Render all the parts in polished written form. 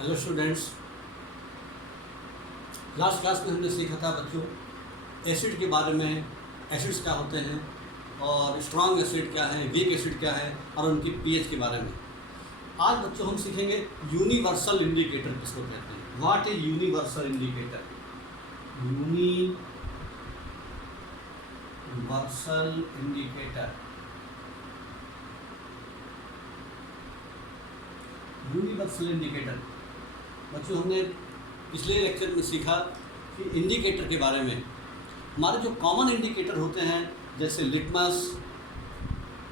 Hello students. Last class में हमने सीखा था बच्चों एसिड के बारे में। एसिड्स क्या होते हैं और स्ट्रॉन्ग एसिड क्या है, वीक एसिड क्या है और उनकी पीएच के बारे में। आज बच्चों हम सीखेंगे यूनिवर्सल इंडिकेटर किसको कहते हैं। What is universal indicator? Universal indicator. Universal indicator बच्चों हमने पिछले लेक्चर में सीखा कि इंडिकेटर के बारे में। हमारे जो कॉमन इंडिकेटर होते हैं जैसे लिटमस,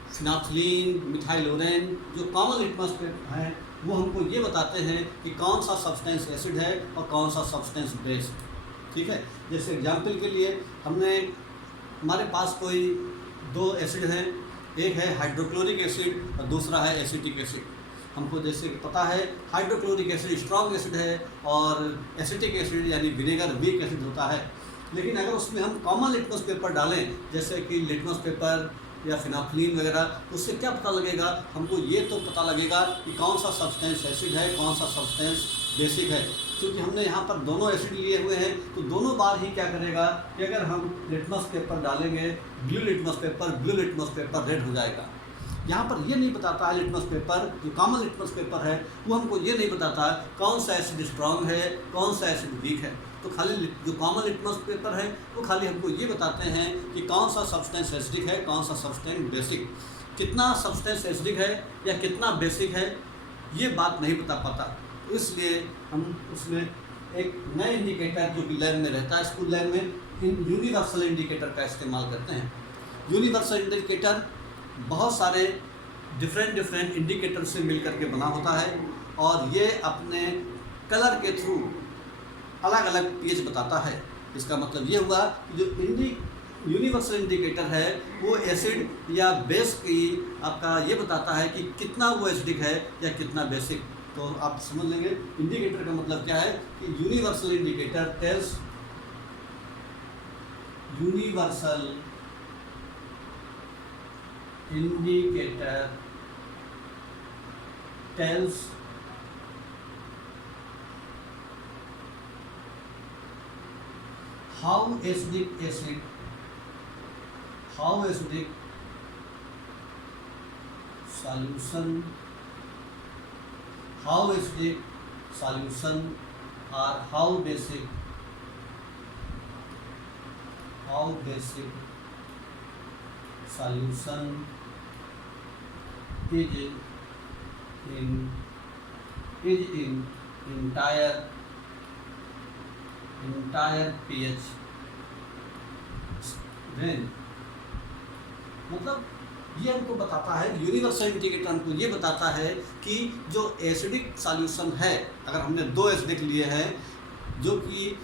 फिनाफ्थलीन, मिथाइलोरेन, जो कॉमन लिटमस पे हैं वो हमको ये बताते हैं कि कौन सा सब्सटेंस एसिड है और कौन सा सब्सटेंस बेस। ठीक है, जैसे एग्जांपल के लिए हमारे पास कोई दो एसिड हैं, एक है हाइड्रोक्लोरिक एसिड और दूसरा है एसिटिक एसिड। हमको जैसे पता है हाइड्रोक्लोरिक एसिड स्ट्रॉन्ग एसिड है और एसिटिक एसिड यानी विनेगर वीक एसिड होता है। लेकिन अगर उसमें हम कॉमन लिटमस पेपर डालें जैसे कि लिटमस पेपर या फिनाफ्थलीन वगैरह, तो उससे क्या पता लगेगा? हमको ये तो पता लगेगा कि कौन सा सब्सटेंस एसिड है, कौन सा सब्सटेंस बेसिक है। क्योंकि हमने यहाँ पर दोनों एसिड लिए हुए हैं तो दोनों बार ही क्या करेगा कि अगर हम लिटमस पेपर डालेंगे ब्लू लिटमस पेपर रेड हो जाएगा। यहाँ पर ये नहीं बताता है लिटमस पेपर, जो कॉमन लिटमस पेपर है वो हमको ये नहीं बताता कौन सा एसिड स्ट्रॉन्ग है, कौन सा एसिड वीक है। तो खाली जो कॉमन लिटमस पेपर है वो खाली हमको ये बताते हैं कि कौन सा सब्सटेंस एसिडिक है, कौन सा सब्सटेंस बेसिक। कितना सब्सटेंस एसिडिक है या कितना बेसिक है ये बात नहीं बता पाता। इसलिए हम उसमें एक नए इंडिकेटर जो कि लैब में रहता है, स्कूल लैब में, यूनिवर्सल इंडिकेटर का इस्तेमाल करते हैं। यूनिवर्सल इंडिकेटर बहुत सारे डिफरेंट इंडिकेटर से मिलकर के बना होता है और ये अपने कलर के थ्रू अलग अलग पीएच बताता है। इसका मतलब ये हुआ कि जो यूनिवर्सल इंडिकेटर है वो एसिड या बेस की आपका ये बताता है कि कितना वो एसिडिक है या कितना बेसिक। तो आप समझ लेंगे इंडिकेटर का मतलब क्या है कि universal indicator tells universal indicator tells how acidic solution or how basic solution is in entire pH range। मतलब ये हमको बताता है, यूनिवर्सल इंडिकेटर हमको ये बताता है कि जो एसिडिक सॉल्यूशन है, अगर हमने दो एसिडिक लिए हैं जो कि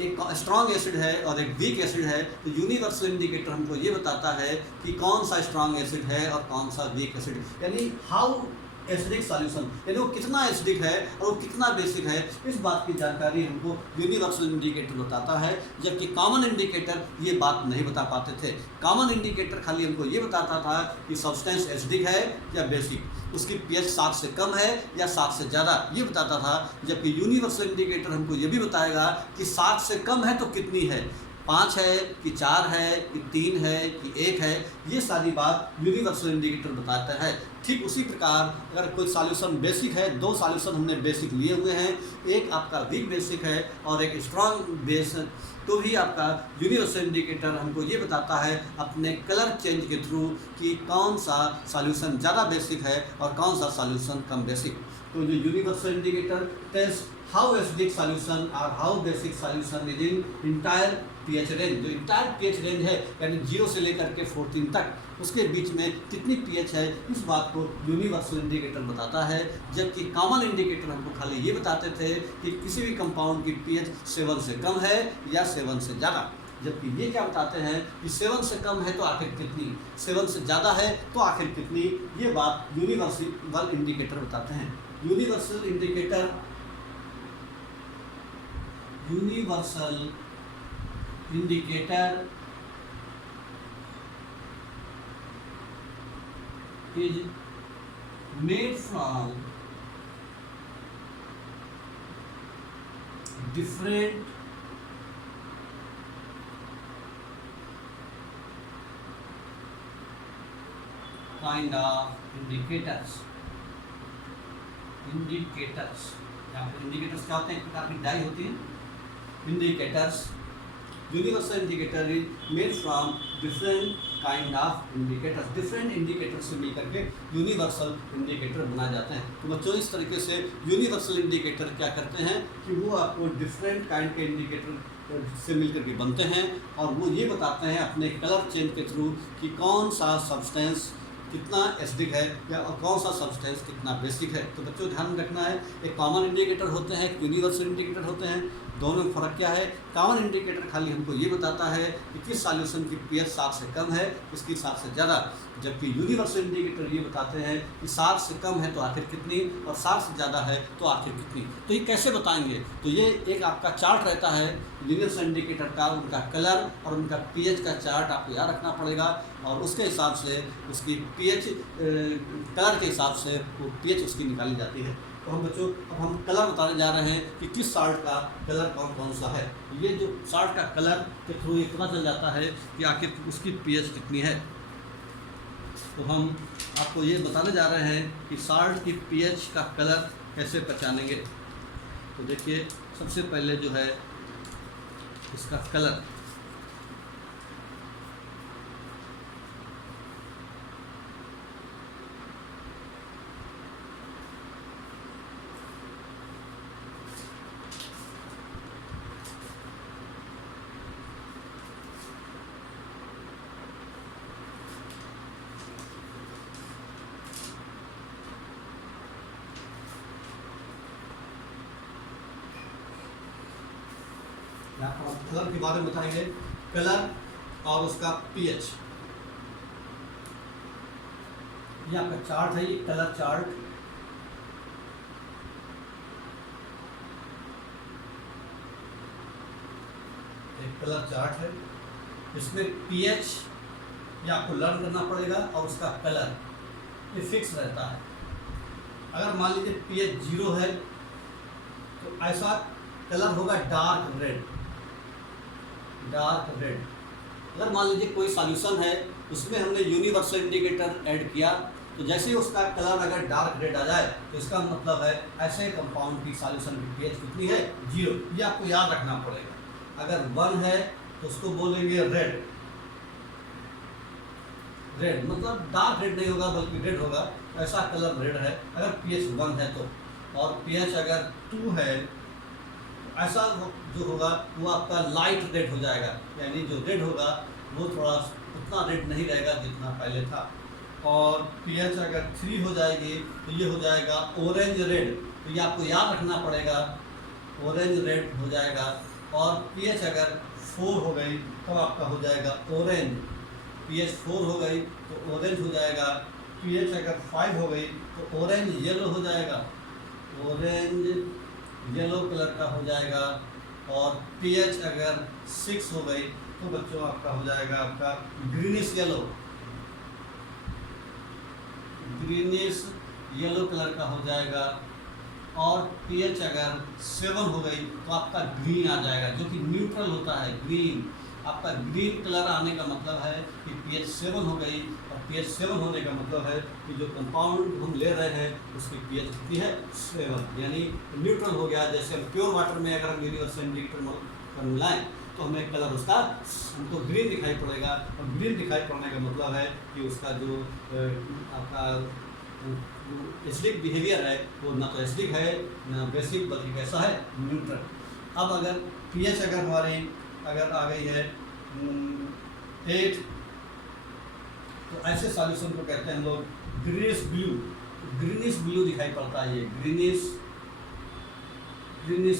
एक स्ट्रॉन्ग एसिड है और एक वीक एसिड है, तो यूनिवर्सल इंडिकेटर हमको ये बताता है कि कौन सा स्ट्रॉन्ग एसिड है और कौन सा वीक एसिड, यानी हाउ एसिडिक सॉल्यूशन, यानी वो कितना एसिडिक है और वो कितना बेसिक है। इस बात की जानकारी हमको यूनिवर्सल इंडिकेटर बताता है, जबकि कॉमन इंडिकेटर ये बात नहीं बता पाते थे। कॉमन इंडिकेटर खाली हमको ये बताता था कि सब्सटेंस एसिडिक है या बेसिक, उसकी पीएच 7 से कम है या 7 से ज़्यादा, ये बताता था। जबकि यूनिवर्सल इंडिकेटर हमको ये भी बताएगा कि 7 से कम है तो कितनी है, 5 है कि 4 है कि 3 है कि 1 है, ये सारी बात यूनिवर्सल इंडिकेटर बताता है। ठीक उसी प्रकार अगर कोई सॉल्यूशन बेसिक है, दो सॉल्यूशन हमने बेसिक लिए हुए हैं, एक आपका वीक बेसिक है और एक स्ट्रॉन्ग बेस, तो भी आपका यूनिवर्सल इंडिकेटर हमको ये बताता है अपने कलर चेंज के थ्रू कि कौन सा सॉल्यूशन ज़्यादा बेसिक है और कौन सा सॉल्यूशन कम बेसिक। तो जो universal indicator tells how acidic solution और how basic solution is in entire pH range. जो इंटायर पीएच रेंज है यानी 0 से लेकर के 14 तक, उसके बीच में कितनी पीएच है, इस बात को यूनिवर्सल इंडिकेटर बताता है। जबकि कॉमन इंडिकेटर हमको खाली ये बताते थे कि किसी भी कंपाउंड की पीएच 7 से कम है या 7 से ज़्यादा। जबकि ये क्या बताते हैं कि 7 से कम है तो आखिर कितनी, 7 से ज़्यादा है तो आखिर कितनी, ये बात यूनिवर्सल इंडिकेटर बताते हैं। Universal indicator is made from different kind of indicators यहाँ पर इंडिकेटर्स क्या होते हैं, एक प्रकार की डाई होती है। Indicators, universal indicator is made from different kind of indicators, different indicator से मिलकर के यूनिवर्सल इंडिकेटर बनाए जाते हैं। तो बच्चों इस तरीके से यूनिवर्सल इंडिकेटर क्या करते हैं कि वो आपको डिफरेंट काइंड के इंडिकेटर से मिलकर के बनते हैं और वो ये बताते हैं अपने कलर चेंज के थ्रू कि कौन सा सब्सटेंस कितना एसिडिक है या कौन सा सब्सटेंस कितना बेसिक है। तो बच्चों ध्यान रखना है, एक कॉमन इंडिकेटर होते हैं, एक यूनिवर्सल इंडिकेटर होते हैं, दोनों में फ़र्क क्या है। कॉमन इंडिकेटर खाली हमको ये बताता है कि किस सॉल्यूशन की पीएच 7 से कम है, किसकी 7 से ज़्यादा, जबकि यूनिवर्सल इंडिकेटर ये बताते हैं कि 7 से कम है तो आखिर कितनी और 7 से ज़्यादा है तो आखिर कितनी। तो ये कैसे बताएंगे, तो ये एक आपका चार्ट रहता है यूनिवर्सल इंडिकेटर का, उनका कलर और उनका पीएच का चार्ट आपको याद रखना पड़ेगा और उसके हिसाब से उसकी पीएच कलर के हिसाब से वो पीएच उसकी निकाली जाती है। तो हम बच्चों अब हम कलर बताने जा रहे हैं कि किस साल्ट का कलर कौन कौन सा है। ये जो साल्ट का कलर के थ्रू ये पता चल जाता है कि आखिर उसकी पीएच कितनी है। तो हम आपको ये बताने जा रहे हैं कि साल्ट की पीएच का कलर कैसे पहचानेंगे। तो देखिए सबसे पहले जो है इसका कलर, यहाँ पर हम कलर के बारे में बताएंगे, कलर और उसका पीएच। ये आपका चार्ट है, ये कलर चार्ट। एक कलर चार्ट है, इसमें पीएच ये आपको लर्न करना पड़ेगा और उसका कलर ये फिक्स रहता है। अगर मान लीजिए पीएच 0 है तो ऐसा कलर होगा डार्क रेड, डार्क रेड। अगर मान लीजिए कोई सॉल्यूशन है उसमें हमने यूनिवर्सल इंडिकेटर ऐड किया तो जैसे ही उसका कलर अगर डार्क रेड आ जाए तो इसका मतलब है ऐसे कंपाउंड की सॉल्यूशन की पीएच कितनी है, 0। ये आपको याद रखना पड़ेगा। अगर 1 है तो उसको बोलेंगे रेड, रेड मतलब डार्क रेड नहीं होगा बल्कि रेड होगा, ऐसा कलर रेड है अगर पीएच 1 है तो। और पीएच अगर 2 है ऐसा जो होगा वो आपका लाइट रेड हो जाएगा, यानी जो रेड होगा वो थोड़ा उतना रेड नहीं रहेगा जितना पहले था। और पीएच अगर 3 हो जाएगी तो ये हो जाएगा ऑरेंज रेड, तो ये आपको याद रखना पड़ेगा, ऑरेंज रेड हो जाएगा। और पीएच अगर 4 हो गई तो आपका हो जाएगा ऑरेंज, पीएच 4 हो गई तो ऑरेंज हो जाएगा। पीएच अगर 5 हो गई तो ऑरेंज येलो हो जाएगा, ऑरेंज येलो कलर का हो जाएगा। और पीएच अगर 6 हो गई तो बच्चों आपका हो जाएगा आपका greenish yellow, greenish yellow colour का हो जाएगा। और पीएच अगर 7 हो गई तो आपका ग्रीन आ जाएगा, जो कि न्यूट्रल होता है ग्रीन। आपका ग्रीन कलर आने का मतलब है कि पीएच 7 हो गई, और पीएच 7 होने का मतलब है कि जो कंपाउंड हम ले रहे हैं उसकी पीएच कितनी है, 7, यानी न्यूट्रल हो गया। जैसे हम प्योर वाटर में अगर हम यूनिवर्सल इंडिकेटर मिलाएं तो हमें कलर उसका हमको ग्रीन दिखाई पड़ेगा, और ग्रीन दिखाई पड़ने का मतलब है कि उसका जो आपका एसिडिक बिहेवियर है वो ना तो एसिडिक है ना बेसिक, बल्कि कैसा है, न्यूट्रल। अब अगर पीएच अगर हमारी अगर आ गई है 8 तो ऐसे सॉल्यूशन को कहते हैं हम लोग ग्रीनिश ब्लू, ग्रीनिश ब्लू दिखाई पड़ता है। ये ग्रीनिश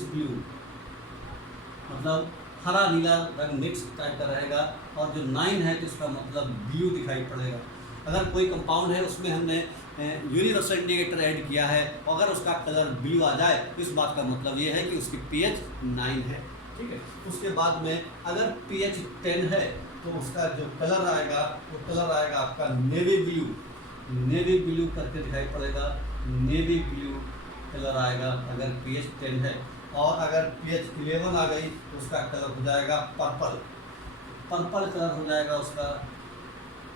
ब्लू मतलब हरा नीला रंग मिक्स टाइप का रहेगा। और जो 9 है तो इसका मतलब ब्लू दिखाई पड़ेगा। अगर कोई कंपाउंड है उसमें हमने यूनिवर्सल इंडिकेटर ऐड किया है और अगर उसका कलर ब्लू आ जाए तो इस बात का मतलब ये है कि उसकी पीएच 9 है, ठीक है। उसके बाद में अगर पीएच 10 है तो उसका जो कलर आएगा वो कलर आएगा आपका नेवी ब्लू, नेवी ब्लू करके दिखाई पड़ेगा, नेवी ब्लू कलर आएगा अगर पीएच 10 है। और अगर pH 11 आ गई तो उसका कलर हो जाएगा पर्पल, पर्पल कलर हो जाएगा उसका,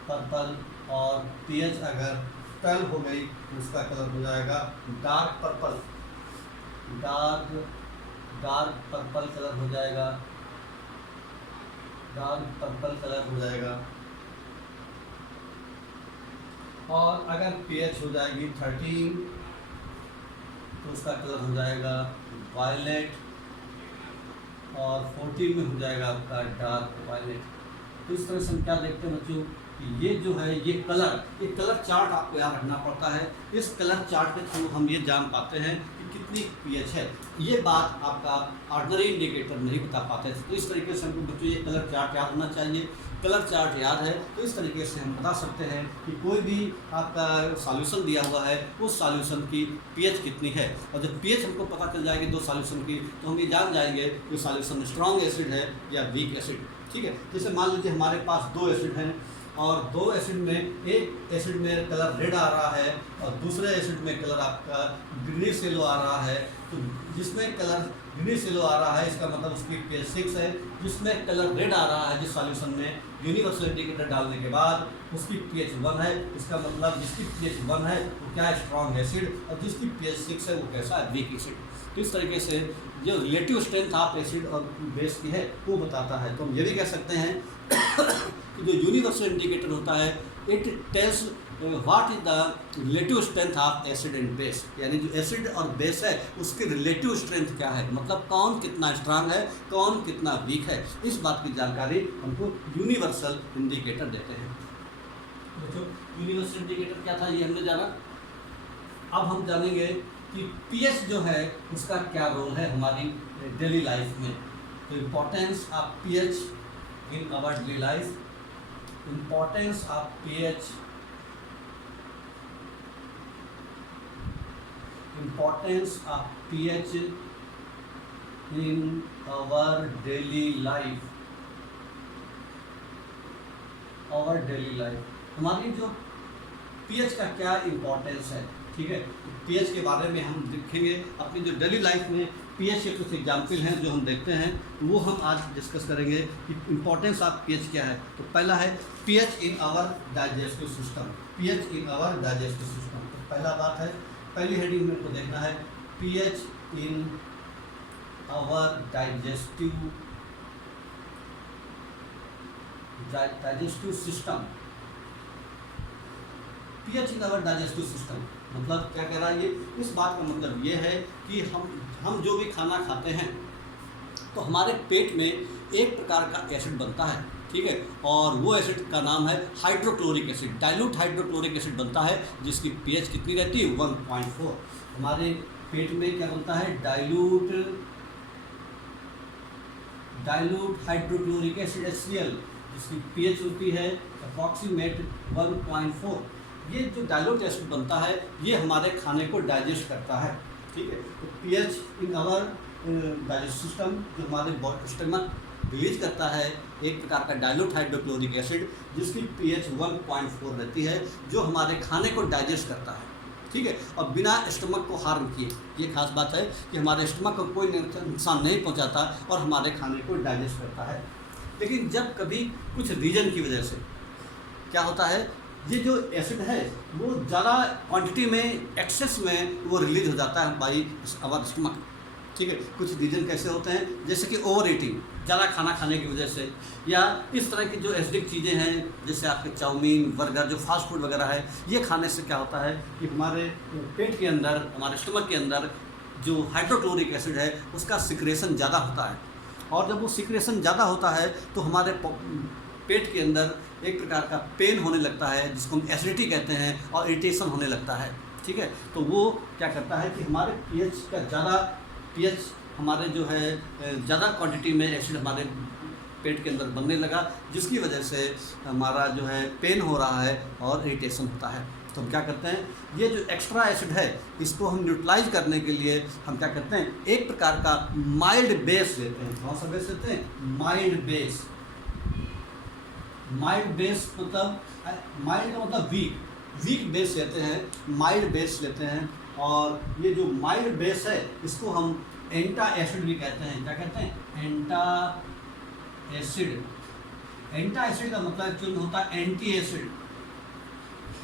पर्पल। और pH अगर 12 हो गई तो उसका कलर हो जाएगा dark purple, dark purple colour हो जाएगा, डार्क पर्पल कलर हो जाएगा। और अगर pH हो जाएगी 13 तो उसका कलर हो जाएगा वायलेट, और 14 में हो जाएगा आपका डार्क वायलेट। तो इस तरह से हम क्या देखते हैं बच्चों, ये जो है ये कलर चार्ट आपको याद रखना पड़ता है। इस कलर चार्ट के थ्रू हम ये जान पाते हैं कि कितनी pH है। ये बात आपका ऑर्डिनरी इंडिकेटर नहीं बता पाते। तो इस तरीके से हमको बच्चों ये कलर चार्ट याद होना चाहिए। कलर चार्ट याद है तो इस तरीके से हम बता सकते हैं कि कोई भी आपका सॉल्यूशन दिया हुआ है उस सॉल्यूशन की pH कितनी है। और जब pH हमको पता चल जाएगी दो सॉल्यूशन की तो हम ये जान जाएंगे कि सॉल्यूशन स्ट्रॉन्ग एसिड है या वीक एसिड। ठीक है, जैसे मान लीजिए हमारे पास दो एसिड हैं और दो एसिड में एक एसिड में कलर रेड आ रहा है और दूसरे एसिड में कलर आपका ग्रीनिश येलो आ रहा है। तो जिसमें कलर ग्रीनिश येलो आ रहा है इसका मतलब उसकी pH 6 है। जिसमें कलर रेड आ रहा है जिस सॉल्यूशन में यूनिवर्सल इंडिकेटर डालने के बाद उसकी pH 1 है, इसका मतलब जिसकी pH 1 है वो क्या है, स्ट्रॉन्ग एसिड, और जिसकी pH 6 है वो कैसा है, वीक एसिड। तो इस तरीके से जो रिलेटिव स्ट्रेंथ ऑफ एसिड और बेस की है वो बताता है। तो हम ये भी कह सकते हैं कि जो यूनिवर्सल इंडिकेटर होता है it tells what is the relative strength of acid and base, यानी जो एसिड और बेस है उसकी रिलेटिव स्ट्रेंथ क्या है, मतलब कौन कितना स्ट्रांग है कौन कितना वीक है। इस बात की जानकारी हमको यूनिवर्सल इंडिकेटर देते हैं। देखो यूनिवर्सल इंडिकेटर क्या था ये हमने जाना। अब हम जानेंगे कि pH जो है उसका क्या रोल है हमारी डेली लाइफ में। तो importance of pH in our daily life, importance of pH, importance of pH in our daily life, our daily life. हमारी जो pH का क्या इम्पोर्टेंस है, ठीक है, pH के बारे में हम देखेंगे अपनी जो डेली लाइफ में pH के कुछ एग्जाम्पल हैं जो हम देखते हैं वो हम आज डिस्कस करेंगे कि इम्पोर्टेंस ऑफ pH क्या है। तो पहला है pH in our digestive system, pH in our digestive system. तो पहला बात है, पहली हेडिंग में को देखना है pH in our digestive system, pH in our digestive system मतलब क्या कह रहा है ये, इस बात का मतलब ये है कि हम जो भी खाना खाते हैं तो हमारे पेट में एक प्रकार का एसिड बनता है, ठीक है, और वो एसिड का नाम है hydrochloric acid, dilute hydrochloric acid बनता है जिसकी pH कितनी रहती है 1.4। हमारे पेट में क्या बनता है, डाइल्यूट हाइड्रोक्लोरिक एसिड HCl जिसकी pH होती है अप्रॉक्सीमेट 1.4। ये जो डाइल्यूट एसिड बनता है ये हमारे खाने को डाइजेस्ट करता है, ठीक है। तो pH in our digestive system जो हमारे स्टमक रिलीज करता है एक प्रकार का डाइल्यूट हाइड्रोक्लोरिक एसिड जिसकी pH 1.4 रहती है जो हमारे खाने को डाइजेस्ट करता है, ठीक है, और बिना स्टमक को हार्म किए। ये खास बात है कि हमारे स्टमक को कोई नुकसान नहीं पहुंचाता और हमारे खाने को डाइजेस्ट करता है। लेकिन जब कभी कुछ रीजन की वजह से क्या होता है, ये जो एसिड है वो ज़्यादा क्वांटिटी में एक्सेस में वो रिलीज हो जाता है बाई आवर स्टमक, ठीक है। कुछ रीजन कैसे होते हैं, जैसे कि ओवर ईटिंग, ज़्यादा खाना खाने की वजह से, या इस तरह की जो एसिडिक चीज़ें हैं जैसे आपके चाउमीन बर्गर जो फास्ट फूड वगैरह है, ये खाने से क्या होता है कि हमारे पेट के अंदर हमारे स्टमक के अंदर जो हाइड्रोक्लोरिक एसिड है उसका सिक्रेशन ज़्यादा होता है। और जब वो सिक्रेशन ज़्यादा होता है तो हमारे पेट के अंदर एक प्रकार का पेन होने लगता है जिसको हम एसिडिटी कहते हैं और इरिटेशन होने लगता है, ठीक है। तो वो क्या करता है कि हमारे pH का ज़्यादा pH हमारे जो है ज़्यादा क्वांटिटी में एसिड हमारे पेट के अंदर बनने लगा जिसकी वजह से हमारा जो है पेन हो रहा है और इरिटेशन होता है। तो हम क्या करते हैं, ये जो एक्स्ट्रा एसिड है इसको हम न्यूट्रलाइज करने के लिए हम क्या करते हैं, एक प्रकार का माइल्ड बेस लेते हैं। कौन सा बेस लेते हैं, माइल्ड बेस। माइल्ड बेस मतलब, माइल्ड का मतलब वीक बेस लेते हैं, माइल्ड बेस लेते हैं। और ये जो माइल्ड बेस है इसको हम एंटा एसिड भी कहते हैं। क्या कहते हैं? एंटा एसिड। एंटा एसिड का मतलब एक्चुअली होता है एंटी एसिड।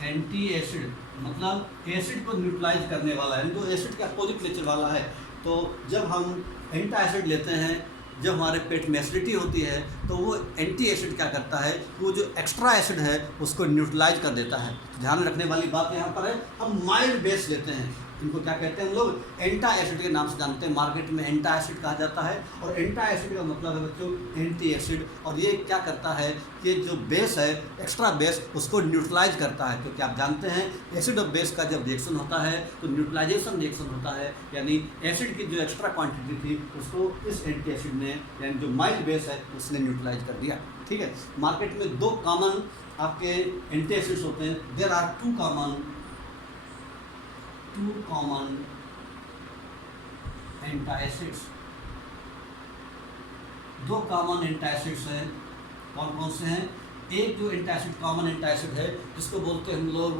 एंटी एसिड मतलब एसिड को न्यूट्रलाइज करने वाला है, जो एसिड के अपोजिट नेचर वाला है। तो जब हम एंटा एसिड लेते हैं, जब हमारे पेट में एसिडिटी होती है, तो वो एंटी एसिड क्या करता है, वो जो एक्स्ट्रा एसिड है उसको न्यूट्रलाइज कर देता है। ध्यान रखने वाली बात यहाँ पर है, हम माइल्ड बेस लेते हैं, इनको क्या कहते हैं हम लोग? एंटा एसिड के नाम से जानते हैं। मार्केट में एंटा एसिड कहा जाता है, और एंटा एसिड का मतलब है बच्चों एंटी एसिड। और ये क्या करता है कि जो बेस है, एक्स्ट्रा बेस, उसको न्यूट्रलाइज करता है। क्योंकि आप जानते हैं एसिड और बेस का जब रिएक्शन होता है तो न्यूट्रलाइजेशन रिएक्शन होता है, यानी एसिड की जो एक्स्ट्रा क्वांटिटी थी उसको इस एंटी एसिड ने, यानी जो माइल्ड बेस है, उसने न्यूट्रलाइज कर दिया। ठीक है। मार्केट में 2 कॉमन आपके एंटी एसिड्स होते हैं। There are two common antacids. 2 common antacids हैं। कौन कौन से हैं? एक जो एंटासिड, कॉमन एंटासिड है, जिसको बोलते हैं हम लोग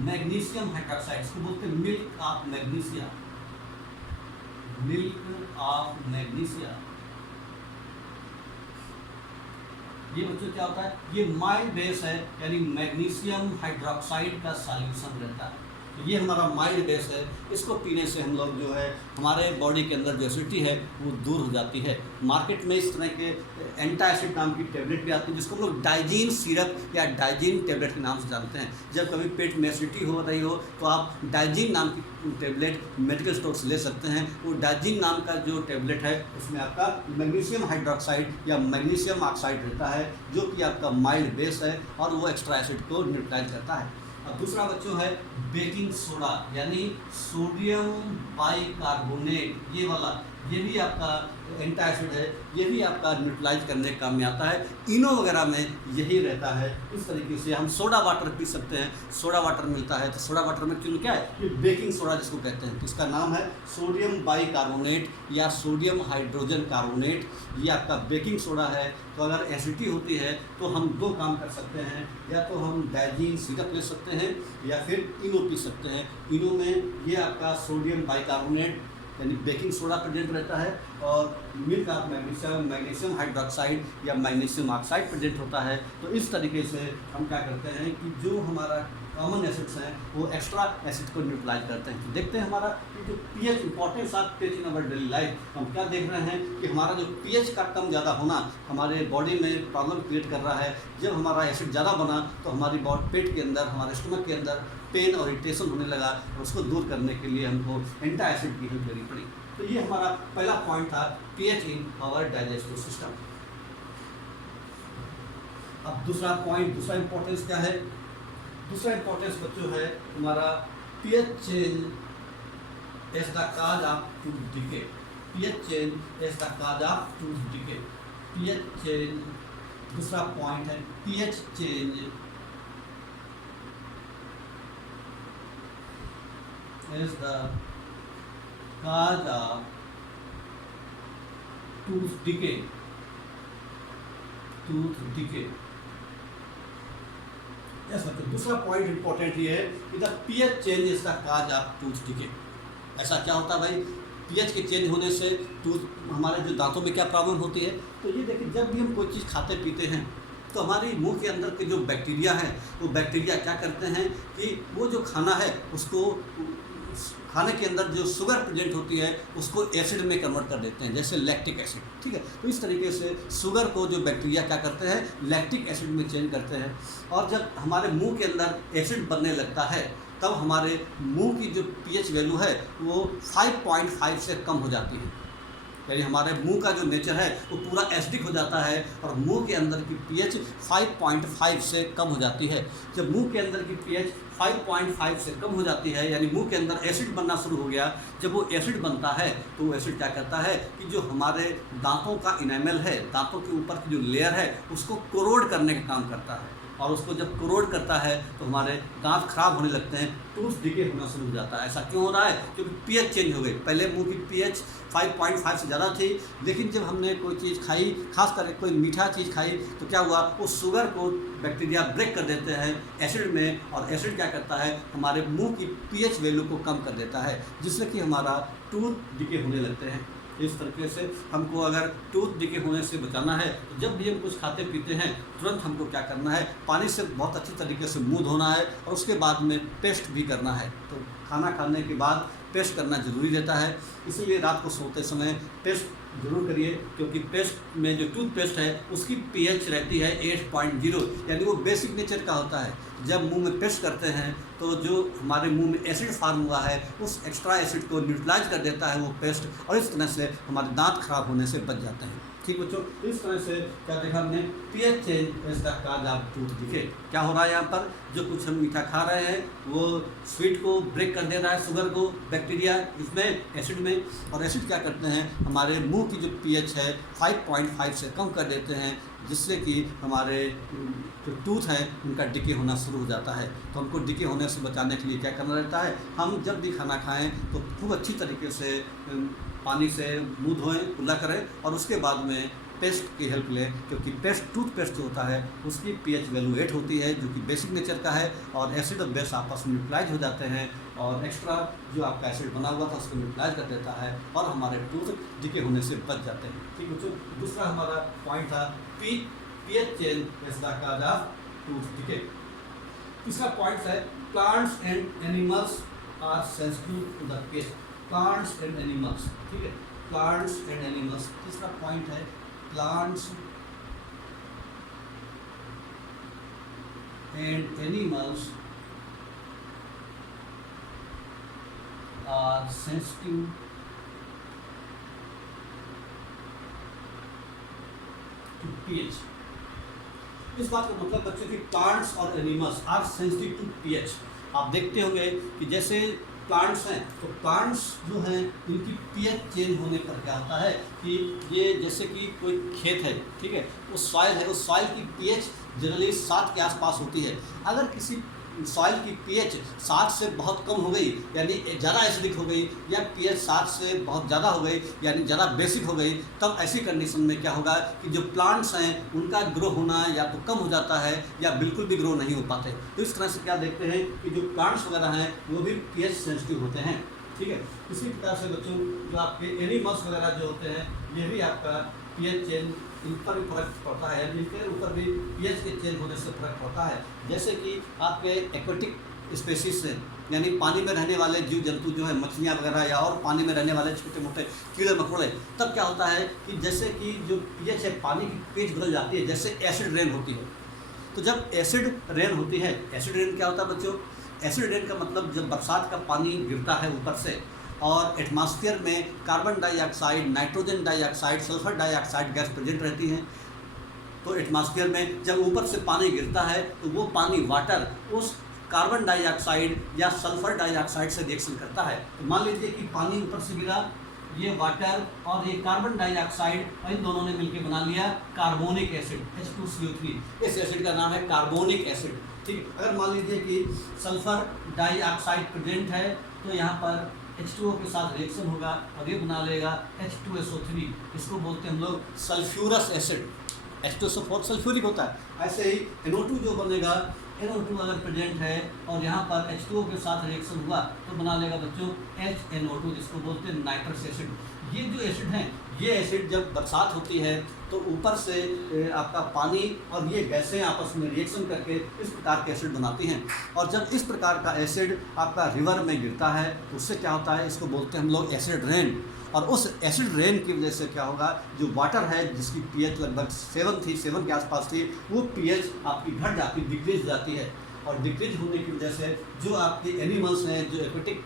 मैग्नीशियम हाइड्रोक्साइड, इसको बोलते हैं milk of magnesia. Milk of magnesia. ये बच्चों क्या होता है? ये माइल्ड बेस है, यानी मैग्नीशियम हाइड्रोक्साइड का सॉल्यूशन रहता है। तो ये हमारा माइल्ड बेस है। इसको पीने से हम लोग जो है, हमारे बॉडी के अंदर जो एसिडिटी है वो दूर हो जाती है। मार्केट में इस तरह के एंटासिड नाम की टेबलेट भी आती है, जिसको हम लोग डाइजीन सिरप या डाइजीन टेबलेट के नाम से जानते हैं। जब कभी पेट में एसिडिटी हो रही हो तो आप डाइजीन नाम की टेबलेट मेडिकल स्टोर से ले सकते हैं। वो डाइजीन नाम का जो टेबलेट है उसमें आपका मैग्नीशियम हाइड्रोक्साइड या मैग्नीशियम ऑक्साइड रहता है, जो कि आपका माइल्ड बेस है और वो एक्स्ट्रा एसिड को न्यूट्रलाइज करता है। अब दूसरा बच्चों है बेकिंग सोडा, यानी सोडियम बाइकार्बोनेट। ये वाला, ये भी आपका एंटासिड है, ये भी आपका न्यूट्रलाइज करने के काम में आता है। इनो वगैरह में यही रहता है। इस तरीके से हम सोडा वाटर पी सकते हैं। सोडा वाटर मिलता है, तो सोडा वाटर में क्यों क्या है? ये बेकिंग सोडा जिसको कहते हैं, तो इसका नाम है सोडियम बाइकार्बोनेट या सोडियम हाइड्रोजन कार्बोनेट। ये आपका बेकिंग सोडा है। तो अगर एसिडिटी होती है तो हम 2 काम कर सकते हैं, या तो हम डाइजीन सिरप ले सकते हैं या फिर इनो पी सकते हैं। इनो में ये आपका सोडियम बाइकार्बोनेट यानी बेकिंग सोडा प्रेजेंट रहता है, और मिल्क ऑफ मैग्नीशियम हाइड्रोक्साइड या मैग्नीशियम ऑक्साइड प्रेजेंट होता है। तो इस तरीके से हम क्या करते हैं कि जो हमारा कॉमन एसिड्स हैं वो एक्स्ट्रा एसिड को न्यूट्रलाइज करते हैं। तो देखते हैं हमारा जो pH, importance of pH in our daily life. हम क्या देख रहे हैं कि हमारा जो पीएच का कम ज़्यादा होना हमारे बॉडी में प्रॉब्लम क्रिएट कर रहा है। जब हमारा एसिड ज़्यादा बना तो हमारी पेट के अंदर, हमारे स्टमक के अंदर पेन और इरिटेशन होने लगा, और उसको दूर करने के लिए हमको एंटासिड की हेल्प लेनी पड़ी। तो ये हमारा पहला पॉइंट था, pH in our digestive system. अब दूसरा पॉइंट, दूसरा इंपॉर्टेंस क्या है? दूसरा इंपॉर्टेंस बच्चों है हमारा pH change as the cause of tooth decay. PH change as the cause of tooth decay. PH change, दूसरा पॉइंट है pH change as the cause of tooth decay. Tooth decay. Yes बच्चों, दूसरा point important ये है कि the pH change is the cause of tooth decay. ऐसा क्या होता है भाई? पीएच के चेंज होने से टूथ, हमारे जो दांतों में क्या प्रॉब्लम होती है? तो ये देखिए, जब भी हम कोई चीज़ खाते पीते हैं तो हमारी मुंह के अंदर के जो बैक्टीरिया हैं, वो बैक्टीरिया क्या करते हैं कि वो जो खाना है उसको, खाने के अंदर जो शुगर प्रेजेंट होती है उसको एसिड में कन्वर्ट कर देते हैं, जैसे लैक्टिक एसिड। ठीक है। तो इस तरीके से शुगर को जो बैक्टीरिया क्या करते हैं, लैक्टिक एसिड में चेंज करते हैं। और जब हमारे मुंह के अंदर एसिड बनने लगता है तब हमारे मुंह की जो पीएच वैल्यू है वो 5.5 से कम हो जाती है। यानी हमारे मुंह का जो नेचर है वो पूरा एसिडिक हो जाता है और मुंह के अंदर की पीएच 5.5 से कम हो जाती है। जब मुंह के अंदर की पीएच 5.5 से कम हो जाती है, यानी मुंह के अंदर एसिड बनना शुरू हो गया, जब वो एसिड बनता है तो वो एसिड क्या करता है कि जो हमारे दांतों का इनेमल है, दांतों के ऊपर की जो लेयर है, उसको कोरोड करने का काम करता है। और उसको जब कोरोड करता है तो हमारे दांत खराब होने लगते हैं, टूथ डिके होना शुरू हो जाता है। ऐसा क्यों हो रहा है? क्योंकि पीएच चेंज हो गई। पहले मुंह की पीएच 5.5 से ज़्यादा थी, लेकिन जब हमने कोई चीज़ खाई, खास करके कोई मीठा चीज़ खाई, तो क्या हुआ, उस शुगर को बैक्टीरिया ब्रेक कर देते हैं एसिड में, और एसिड क्या करता है, हमारे मुंह की पीएच वैल्यू को कम कर देता है, जिससे कि हमारा टूथ डिके होने लगते हैं। इस तरीके से हमको अगर टूथ डिके होने से बचाना है तो जब भी हम कुछ खाते पीते हैं तुरंत हमको क्या करना है, पानी से बहुत अच्छी तरीके से मुंह धोना है, और उसके बाद में पेस्ट भी करना है। तो खाना खाने के बाद पेस्ट करना ज़रूरी रहता है, इसीलिए रात को सोते समय पेस्ट ज़रूर करिए, क्योंकि पेस्ट में जो टूथपेस्ट है उसकी पीएच रहती है 8.0, यानी वो बेसिक नेचर का होता है। जब मुंह में पेस्ट करते हैं तो जो हमारे मुंह में एसिड फार्म हुआ है उस एक्स्ट्रा एसिड को न्यूट्रलाइज कर देता है वो पेस्ट, और इस तरह से हमारे दांत खराब होने से बच जाते हैं। ठीक बच्चों, इस तरह से क्या देखा हमने, pH change is the cause of tooth decay. क्या हो रहा है यहाँ पर, जो कुछ हम मीठा खा रहे हैं वो स्वीट को ब्रेक कर दे रहा है, शुगर को, बैक्टीरिया इसमें एसिड में, और एसिड क्या करते हैं, हमारे मुंह की जो पीएच है 5.5 से कम कर देते हैं, जिससे कि हमारे जो टूथ हैं उनका डिके होना शुरू हो जाता है। तो हमको डिके होने से बचाने के लिए क्या करना रहता है, हम जब भी खाना खाएं तो खूब अच्छी तरीके से पानी से मुंह धोएं, कुल्ला करें, और उसके बाद में पेस्ट की हेल्प लें, क्योंकि टूथपेस्ट जो होता है उसकी पीएच वैल्यू 8 होती है, जो कि बेसिक नेचर का है, और एसिड और बेस आपस में न्यूट्रलाइज हो जाते हैं, और एक्स्ट्रा जो आपका एसिड बना हुआ था उसको न्यूट्रलाइज कर देता है, और हमारे टूथ डिके होने से बच जाते हैं। ठीक बच्चों, दूसरा हमारा पॉइंट था pH change is the cause of tooth decay. तीसरा पॉइंट है plants and animals are sensitive to the pest. Plants and animals, ठीक है, प्लांट्स एंड एनिमल्स, तीसरा पॉइंट है plants and animals are sensitive to pH. इस बात का मतलब बच्चों की प्लांट्स और animals are sensitive to pH. आप देखते होंगे कि जैसे प्लांट्स हैं तो प्लांट्स जो हैं इनकी पीएच चेंज होने पर क्या होता है कि ये जैसे कि कोई खेत है, ठीक है, उस सॉइल है, उस सॉइल की पीएच जनरली 7 के आसपास होती है। अगर किसी सॉइल की पीएच 7 से बहुत कम हो गई, यानी ज़्यादा एसिडिक हो गई, या पीएच 7 से बहुत ज़्यादा हो गई, यानी ज़्यादा बेसिक हो गई, तब ऐसी कंडीशन में क्या होगा कि जो प्लांट्स हैं उनका ग्रो होना या तो कम हो जाता है या बिल्कुल भी ग्रो नहीं हो पाते। तो इस तरह से क्या देखते हैं कि जो प्लांट्स वगैरह हैं वो भी पीएच सेंसिटिव होते हैं। ठीक है, इसी प्रकार से बच्चों जो आपके एनिमल्स वगैरह जो होते हैं ये भी आपका पीएच चेंज इन पर भी फर्क पड़ता है, यानी इनके ऊपर भी पीएच के चेंज होने से फर्क पड़ता है। जैसे कि आपके एक्वेटिक स्पेसीज से, यानी पानी में रहने वाले जीव जंतु जो है, मछलियाँ वगैरह या और पानी में रहने वाले छोटे मोटे कीड़े मकोड़े, तब क्या होता है कि जैसे कि जो पीएच है, पानी की पीएच बदल जाती है, जैसे एसिड रेन होती है। तो जब एसिड रेन होती है, एसिड रेन क्या होता है बच्चों, एसिड रेन का मतलब जब बरसात का पानी गिरता है ऊपर से और एटमॉस्फेयर में carbon dioxide, nitrogen dioxide, sulphur dioxide gas present रहती हैं, तो एटमॉस्फेयर में जब ऊपर से पानी गिरता है तो वो पानी, वाटर, उस कार्बन डाइऑक्साइड या सल्फर डाइऑक्साइड से रिएक्शन करता है। तो मान लीजिए कि पानी ऊपर से गिरा, ये वाटर और ये कार्बन डाइऑक्साइड, इन दोनों ने मिलकर बना लिया कार्बोनिक एसिड, H2CO3। इस एसिड का नाम है कार्बोनिक एसिड। ठीक, अगर मान लीजिए कि सल्फर डाइऑक्साइड प्रेजेंट है तो यहाँ पर H2O के साथ रिएक्शन होगा और ये बना लेगा H2SO3, इसको बोलते हैं हम लोग सल्फ्यूरस एसिड। H2SO4 सल्फ्यूरिक होता है। ऐसे ही NO2 जो बनेगा, NO2 अगर प्रेजेंट है और यहाँ पर H2O के साथ रिएक्शन हुआ तो बना लेगा बच्चों HNO2, जिसको बोलते हैं नाइट्रस एसिड। ये जो एसिड हैं, ये एसिड जब बरसात होती है तो ऊपर से आपका पानी और ये गैसें आपस में रिएक्शन करके इस प्रकार के एसिड बनाती हैं, और जब इस प्रकार का एसिड आपका रिवर में गिरता है तो उससे क्या होता है, इसको बोलते हैं हम लोग एसिड रेन। और उस एसिड रेन की वजह से क्या होगा, जो वाटर है जिसकी पीएच लगभग 7 के आसपास थी, वो पीएच आपकी घट जाती, डिक्रीज हो जाती है। और डिक्रीज होने की वजह से जो आपके एनिमल्स हैं, जो एक्वेटिक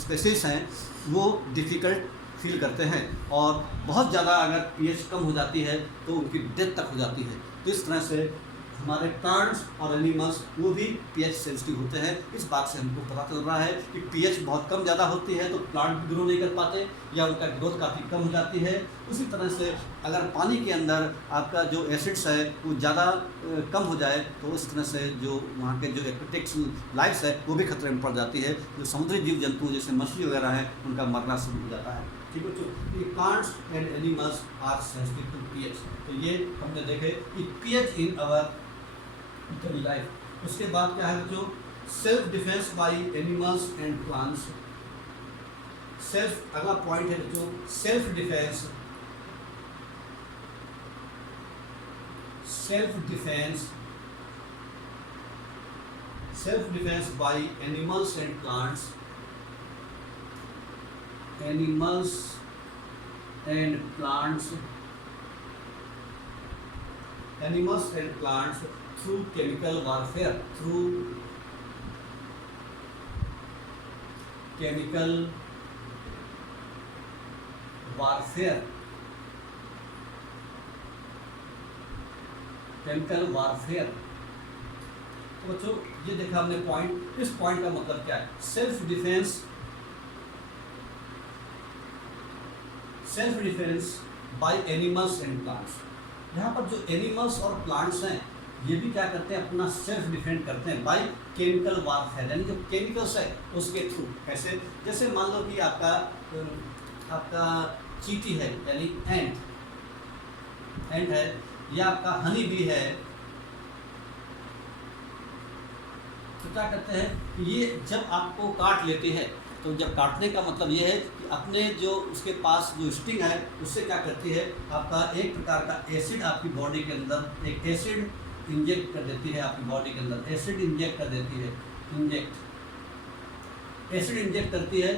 स्पेसीज हैं, वो डिफ़िकल्ट फील करते हैं, और बहुत ज़्यादा अगर पीएच कम हो जाती है तो उनकी डेथ तक हो जाती है। तो इस तरह से हमारे प्लांट्स और एनिमल्स वो भी पीएच सेंसिटिव होते हैं। इस बात से हमको पता चल रहा है कि पीएच बहुत कम ज़्यादा होती है तो प्लांट भी ग्रो नहीं कर पाते या उनका ग्रोथ काफ़ी कम हो जाती है। उसी तरह से अगर पानी के अंदर आपका जो एसिड्स है वो ज़्यादा कम हो जाए तो उस तरह से जो वहाँ के जो एक्वेटिक्स लाइफ्स है वो भी खतरे में पड़ जाती है। जो समुद्री जीव जंतु जैसे मछली वगैरह हैं उनका मरना शुरू हो जाता है। ठीक है बच्चों, ये plants and animals are sensitive to pH. तो ये हमने देखे कि pH in our daily life. उसके बाद क्या है बच्चों, self defence by animals and plants. Self, अगला पॉइंट है बच्चों self defence. Self defence by animals and plants. Animals and plants through chemical warfare, तो बच्चों ये देखा हमने पॉइंट। इस पॉइंट का मतलब क्या है, self defence by animals and plants. यहाँ पर जो एनिमल्स और प्लांट्स हैं ये भी क्या करते हैं, अपना सेल्फ डिफेंड करते हैं बाय केमिकल वारफेयर, यानी जो केमिकल्स है उसके थ्रू। कैसे, जैसे मान लो कि आपका चींटी है यानी एंट है, या आपका हनी बी है, तो क्या करते हैं कि ये जब आपको काट लेते हैं तो जब काटने का मतलब ये है कि अपने जो उसके पास जो स्टिंग है उससे क्या करती है, आपका एक प्रकार का एसिड आपकी बॉडी के अंदर एक एसिड इंजेक्ट कर देती है, आपकी बॉडी के अंदर एसिड इंजेक्ट कर देती है, एसिड इंजेक्ट करती है।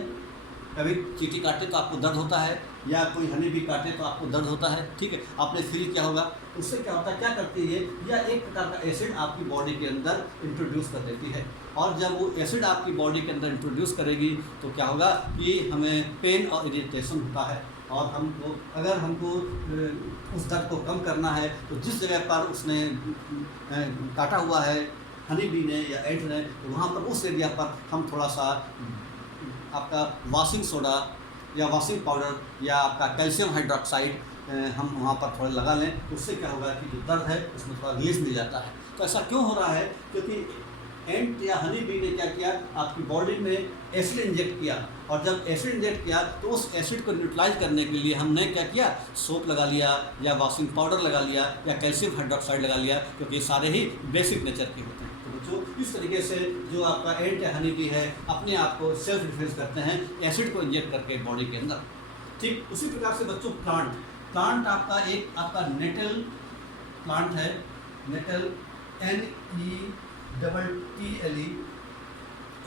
कभी चींटी काटे तो आपको दर्द होता है, या कोई हनी भी काटे तो आपको दर्द होता है। ठीक है, आपने फील क्या होगा, उससे क्या होता है, क्या करती है, या एक प्रकार का एसिड आपकी बॉडी के अंदर इंट्रोड्यूस कर देती है। और जब वो एसिड आपकी बॉडी के अंदर इंट्रोड्यूस करेगी तो क्या होगा कि हमें पेन और इरिटेशन होता है। और अगर हमको उस दर्द को कम करना है तो जिस जगह पर उसने काटा हुआ है हनी बी ने या एंट ने, तो वहाँ पर उस एरिया पर हम थोड़ा सा आपका वॉशिंग सोडा या वॉशिंग पाउडर या आपका कैल्शियम हाइड्रोक्साइड हम वहाँ पर थोड़ा लगा लें, तो उससे क्या होगा कि जो दर्द है उसमें थोड़ा रिलीज मिल जाता है। तो ऐसा क्यों हो रहा है, क्योंकि एंट या हनी बी ने क्या किया, आपकी बॉडी में एसिड इंजेक्ट किया, और जब एसिड इंजेक्ट किया तो उस एसिड को न्यूट्रलाइज करने के लिए हमने क्या किया, सोप लगा लिया या वॉशिंग पाउडर लगा लिया या कैल्शियम हाइड्रोक्साइड लगा लिया, क्योंकि ये सारे ही बेसिक नेचर के होते हैं। तो बच्चों इस तरीके से जो आपका एंट या हनी बी है अपने आप को सेल्फ डिफेंस करते हैं एसिड को इंजेक्ट करके बॉडी के अंदर। ठीक उसी प्रकार से बच्चों प्लांट आपका नेटल प्लांट है, नेटल NETTLE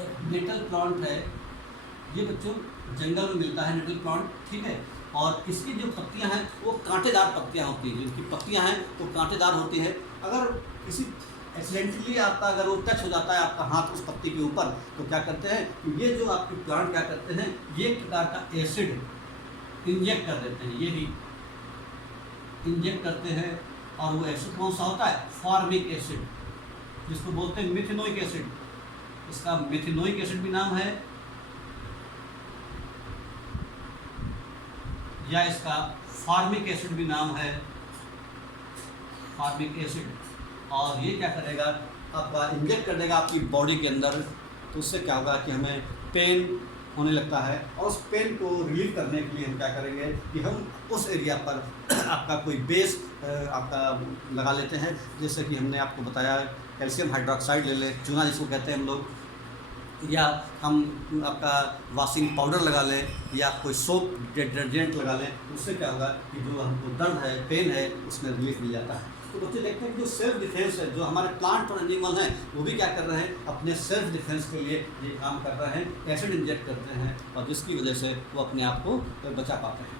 एक नेटल प्लांट है। ये बच्चों जंगल में मिलता है नेटल प्लांट, ठीक है। और इसकी जो पत्तियां हैं वो कांटेदार पत्तियां होती हैं, जिनकी पत्तियां हैं वो कांटेदार होती है। अगर किसी एक्सीडेंटली आपका अगर वो टच हो जाता है आपका हाथ उस पत्ती के ऊपर, तो क्या करते हैं कि ये जो आपके प्लांट क्या करते हैं, ये एक प्रकार का एसिड इंजेक्ट कर देते हैं, ये भी इंजेक्ट करते हैं। और वो एसिड कौन सा होता है, फॉर्मिक एसिड, जिसको बोलते हैं मिथेनोइक एसिड। इसका मिथेनोइक एसिड भी नाम है या इसका फॉर्मिक एसिड भी नाम है, फॉर्मिक एसिड। और ये क्या करेगा, आपका इंजेक्ट कर देगा आपकी बॉडी के अंदर, तो उससे क्या होगा कि हमें पेन होने लगता है। और उस पेन को रिलीव करने के लिए हम क्या करेंगे कि हम उस एरिया पर आपका कोई बेस आपका लगा लेते हैं। जैसे कि हमने आपको बताया कैल्शियम हाइड्रोक्साइड ले लें, चूना जिसको कहते हैं हम लोग, या हम आपका वॉशिंग पाउडर लगा लें, या कोई सोप डिटर्जेंट लगा लें। उससे क्या होगा कि जो हमको दर्द है, पेन है, उसमें रिलीफ मिल जाता है। तो बच्चे देखते हैं कि जो सेल्फ डिफेंस है, जो हमारे प्लांट और एनिमल हैं वो भी क्या कर रहे हैं, अपने सेल्फ डिफेंस के लिए ये काम कर रहे हैं, एसिड इंजेक्ट करते हैं, और जिसकी वजह से वो अपने आप को बचा पाते हैं।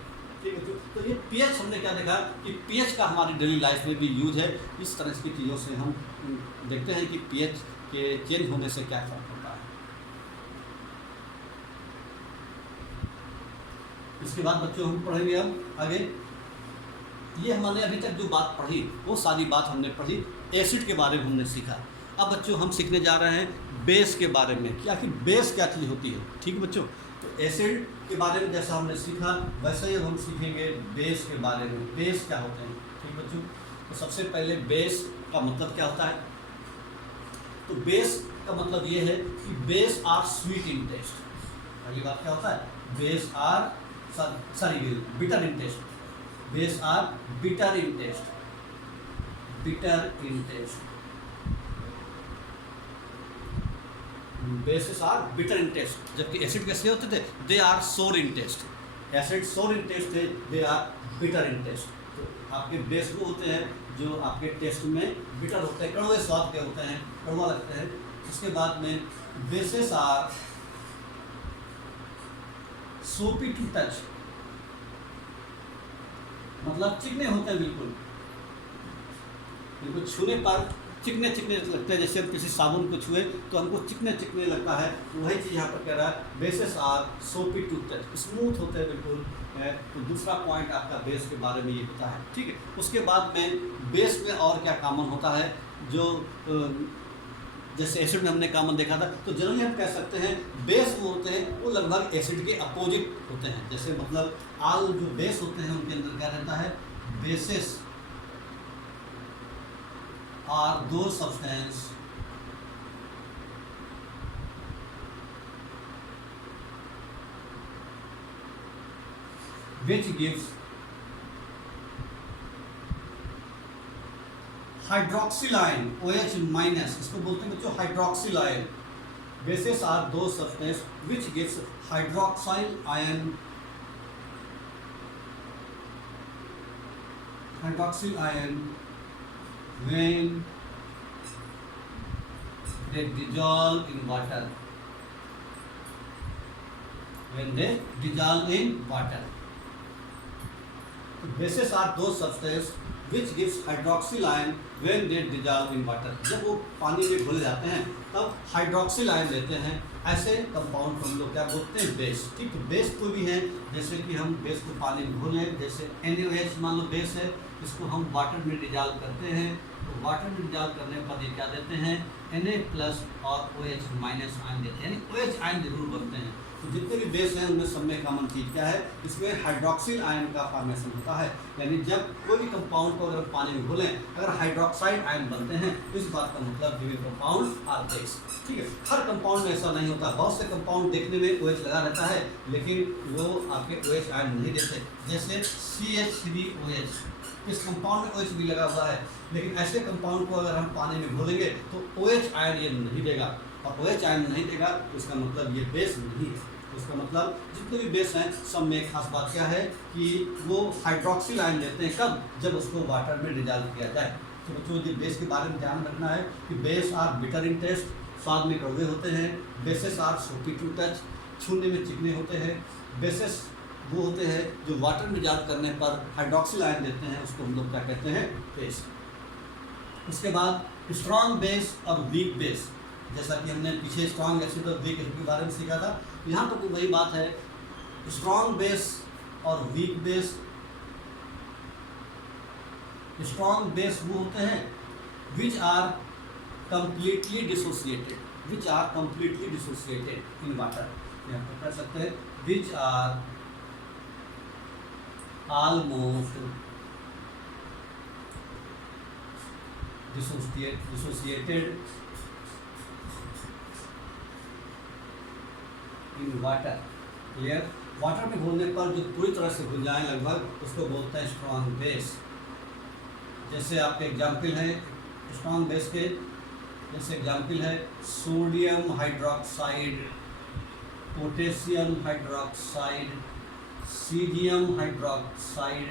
ठीक है, तो ये पीएच हमने क्या देखा कि पीएच का हमारी डेली लाइफ में भी यूज है। इस तरह की चीज़ों से हम देखते हैं कि पीएच के चेंज होने से क्या फर्क होता है। इसके बाद बच्चों हम पढ़ेंगे अब आगे। ये हमने अभी तक जो बात पढ़ी वो सारी बात हमने पढ़ी एसिड के बारे में हमने सीखा। अब बच्चों हम सीखने जा रहे हैं बेस के बारे में कि आखिर बेस क्या चीज़ होती है। ठीक है बच्चों, तो एसिड के बारे में जैसा हमने सीखा वैसे ही हम सीखेंगे बेस के बारे में। बेस क्या होते हैं? ठीक बच्चों, तो सबसे पहले बेस का मतलब क्या होता है? तो बेस का मतलब ये है कि base are sweet in taste. पहली बात क्या होता है? Base are bitter in taste. Base are bitter in taste, bitter in taste. Bases are bitter in taste, जबकि एसिड कैसे होते थे? दे आर सोर इन टेस्ट। एसिड सोर इन टेस्ट थे, they are bitter in taste. तो आपके base वो होते हैं जो आपके टेस्ट में बिटर होते हैं, कड़वे स्वाद के होते हैं, कड़वा लगते हैं। उसके बाद में basis are soapy to touch, मतलब चिकने होते हैं, बिल्कुल बिल्कुल छूने पर चिकने चिकने लगते हैं। जैसे हम किसी साबुन को छुए तो हमको चिकने चिकने लगता है, वही चीज़ यहाँ पर कह रहा है basis are soapy to touch, smooth होते हैं बिल्कुल। तो दूसरा पॉइंट आपका बेस के बारे में ये होता है। ठीक है, उसके बाद में बेस में और क्या कॉमन होता है? जो जैसे एसिड में हमने कॉमन देखा था, तो जनरली हम कह सकते हैं बेस वो होते हैं वो लगभग एसिड के अपोजिट होते हैं। जैसे मतलब आल जो बेस होते हैं उनके अंदर क्या रहता है? Basis are those substance which gives hydroxyl ion OH minus, इसको बोलते हैं बच्चों हाइड्रोक्सिल आयन। बेसिस आर दो substance which gives hydroxyl ion, hydroxyl ion when they dissolve in water, when they dissolve in water. So bases are those substances which gives hydroxyl ion when they dissolve in water. जब वो पानी में घुल जाते हैं तब hydroxyl ion देते हैं। ऐसे कंपाउंड को हम लोग क्या बोलते हैं? बेस। ठीक, तो बेस कोई भी है, जैसे कि हम बेस को पानी में घोलें, जैसे NaOH मान लो बेस है, इसको हम वाटर में डिजॉल्व करते हैं, तो वाटर में डिजॉल्व करने के बाद ये क्या देते हैं? Na+ और OH- आयन देते हैं, यानी OH आयन जरूर बनते हैं। तो जितने भी बेस हैं उनमें सब में कॉमन चीज़ क्या है? इसमें हाइड्रोक्सिल आयन का फॉर्मेशन होता है। यानी जब कोई भी कंपाउंड को अगर पानी में घोलें, अगर हाइड्रोक्साइड आयन बनते हैं तो इस बात का मतलब गिवन कंपाउंड आर बेस। ठीक है, हर कंपाउंड में ऐसा नहीं होता। बहुत से कंपाउंड देखने में OH लगा रहता है लेकिन वो आपके OH आयन नहीं देते। जैसे CH3OH, इस कंपाउंड में OH भी लगा हुआ है, लेकिन ऐसे कंपाउंड को अगर हम पानी में घोलेंगे तो OH आयन ये नहीं देगा, और OH आयन नहीं देगा तो इसका मतलब ये बेस नहीं है। तो इसका मतलब जितने भी बेस हैं सब में एक खास बात क्या है कि वो हाइड्रोक्सिल आयन देते हैं। कब? जब उसको वाटर में डिजॉल्व किया जाए। तो बच्चों ये बेस के बारे में ध्यान रखना है कि base are bitter in taste, स्वाद में कड़वे होते हैं। Bases are soapy to touch, छूने में चिकने होते हैं। बेसिस वो होते हैं जो वाटर में डिजॉल्व करने पर हाइड्रोक्सिल आयन देते हैं, उसको हम लोग क्या कहते हैं? बेस। उसके बाद स्ट्रॉन्ग बेस और वीक बेस, जैसा कि हमने पीछे स्ट्रॉन्ग एसिड और वीक एसिड के बारे में सीखा था, यहाँ पर वही बात है। स्ट्रॉन्ग बेस और वीक बेस, स्ट्रॉन्ग बेस वो होते हैं which are completely dissociated, which are completely dissociated in water. यहाँ पर कर सकते हैं which are almost dissociated in water। Clear? Water में घोलने पर जो पूरी तरह से घुल जाए लगभग, उसको बोलते हैं स्ट्रॉन्ग बेस। जैसे आपके एग्जाम्पल हैं स्ट्रॉन्ग बेस के, जैसे एग्जाम्पल है sodium hydroxide, potassium hydroxide, caesium hydroxide,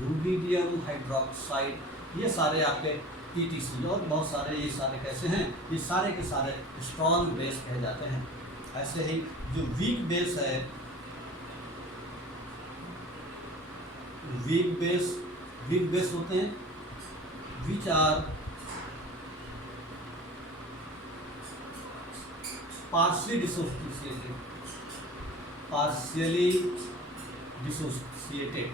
rubidium hydroxide, ये सारे आपके ETC और बहुत सारे, ये सारे कैसे हैं? ये सारे के सारे स्ट्रॉन्ग बेस कहे जाते हैं। ऐसे ही जो वीक बेस है, वीक बेस होते हैं which are partially dissociated.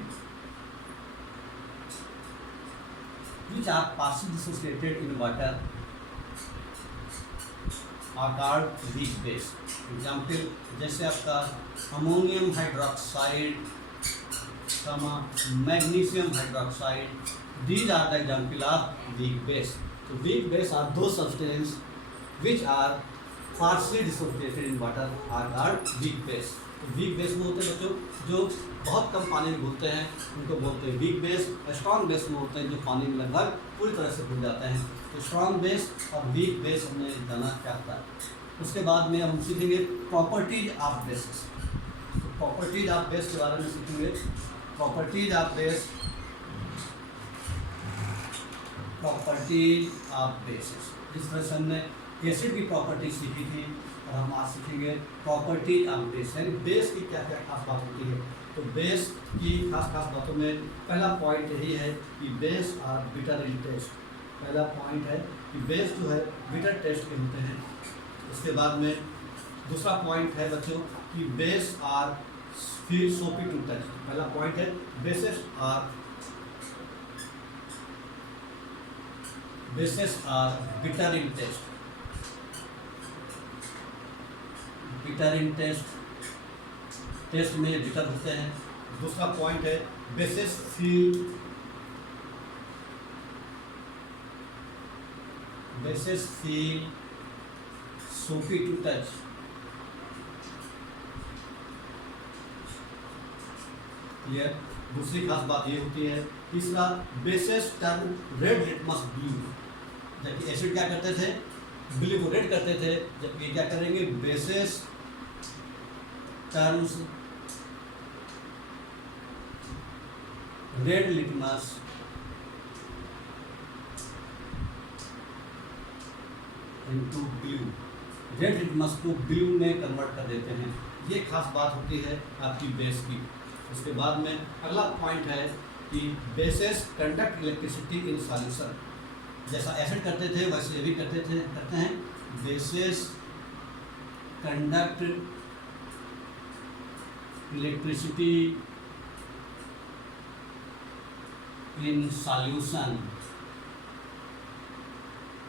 which are partially dissociated in water are called weak base. Example जैसे आपका ammonium hydroxide, magnesium hydroxide, these are the example of weak base. So weak base are those substances which are partially dissociated in water are called weak base. तो weak base में होते हैं बच्चों जो बहुत कम पानी में घुलते हैं, उनको बोलते हैं weak base. स्ट्रॉन्ग बेस में होते हैं जो पानी में लगभग पूरी तरह से घुल जाते हैं. तो स्ट्रॉन्ग बेस और वीक बेस हमने जाना क्या होता है. उसके बाद में हम सीखेंगे प्रॉपर्टीज ऑफ बेसिस. तो प्रॉपर्टीज ऑफ बेस के बारे में सीखेंगे. Properties of base, properties of basis. जिस तरह से हमने एसिड की प्रॉपर्टी सीखी थी और हम आज सीखेंगे प्रॉपर्टीज ऑफ बेस, यानी बेस की क्या क्या खास बात होती है. तो बेस की खास बातों में पहला पॉइंट यही है कि base are bitter in taste. पहला पॉइंट है कि बेस जो है बिटर टेस्ट के होते हैं. उसके बाद में दूसरा पॉइंट है बच्चों कि base are feel soapy to touch. पहला पॉइंट है bases are bitter in taste. Bitter in taste में बिटर होते हैं. दूसरा पॉइंट है bases feel soapy to touch. Clear. दूसरी खास बात ये होती है. तीसरा bases turn red litmus blue. जबकि एसिड क्या करते थे, ब्लू को रेड करते थे, जबकि क्या करेंगे bases turns red litmus into blue. Red litmus को ब्लू में कन्वर्ट कर देते हैं. ये खास बात होती है आपकी बेस की. उसके बाद में अगला पॉइंट है कि bases conduct electricity in solution. जैसा एसिड करते थे वैसे ये भी करते हैं. Bases conduct electricity in solution.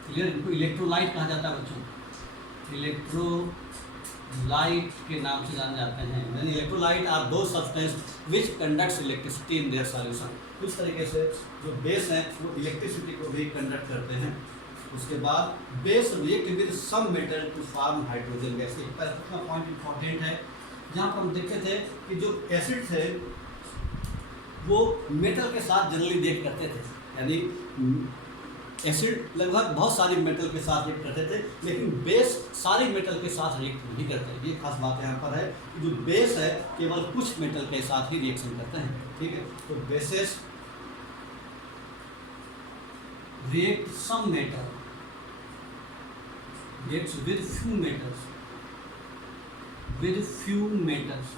Clear. इनको इलेक्ट्रोलाइट कहा जाता है बच्चों. इलेक्ट्रोलाइट के नाम से जाने जाते हैं. यानी इलेक्ट्रोलाइट आर दो substance which conducts electricity in their solution. उस तरीके से जो बेस हैं वो इलेक्ट्रिसिटी को भी कंडक्ट करते हैं. उसके बाद base react with some metal to form hydrogen gas. एक पॉइंट इंपॉर्टेंट है जहाँ पर हम देखते थे कि जो एसिड थे वो मेटल के साथ जनरली रिएक्ट करते थे. यानी एसिड लगभग बहुत सारी मेटल के साथ रिएक्ट करते थे, लेकिन बेस सारी मेटल के साथ रिएक्ट नहीं करते. ये खास बात यहाँ पर है. जो बेस है केवल कुछ मेटल के साथ ही रिएक्शन करते हैं. ठीक है. तो bases react some metal reacts with few metals,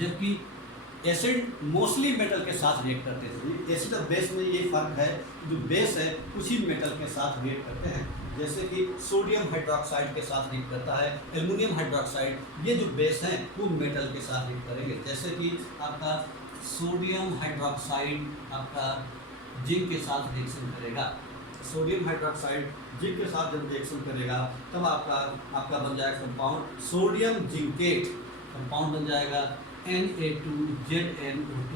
जबकि एसिड मोस्टली मेटल के साथ रिएक्ट करते थे. एसिड और बेस में ये फर्क है. जो बेस है कुछ ही मेटल के साथ रिएक्ट करते हैं. जैसे कि सोडियम हाइड्रोक्साइड के साथ रिएक्ट करता है, एल्युमिनियम हाइड्रोक्साइड. ये जो बेस हैं वो मेटल के साथ रिएक्ट करेंगे. जैसे कि आपका सोडियम हाइड्रोक्साइड आपका जिंक के साथ रिएक्शन करेगा. सोडियम हाइड्रोक्साइड जिंक के साथ जब रिएक्शन करेगा तब आपका बन जाएगा कंपाउंड सोडियम जिंकेट. कंपाउंड बन जाएगा Na2ZnO2.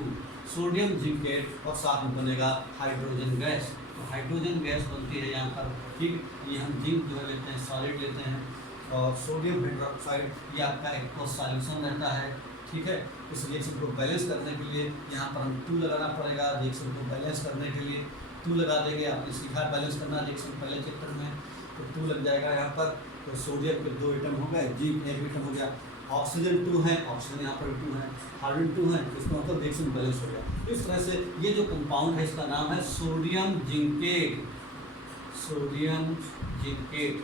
सोडियम जिंकेट और साथ में बनेगा हाइड्रोजन गैस. तो हाइड्रोजन गैस बनती है यहाँ पर. ठीक. ये हम जिंक जो है लेते हैं, सॉलिड लेते हैं, और सोडियम हाइड्रोक्साइड ये आपका एक सॉल्यूशन रहता है. ठीक है. इस रिएक्शन को बैलेंस करने के लिए यहाँ पर हम 2 लगाना पड़ेगा. रिएक्शन को बैलेंस करने के लिए 2 लगा देंगे. आपने सीखा बैलेंस करना रिएक्शन पहले चैप्टर में. तो 2 लग जाएगा यहाँ पर. तो सोडियम के 2 एटम हो गए, जिंक 1 एटम हो गया. ऑक्सीजन 2 है, ऑक्सीजन यहाँ पर 2 है, हाइड्रोजन 2 है. इसका मतलब रिएक्शन बैलेंस हो गया. इस तरह से ये जो कंपाउंड है इसका नाम है सोडियम जिंकेट. Sodium zincate.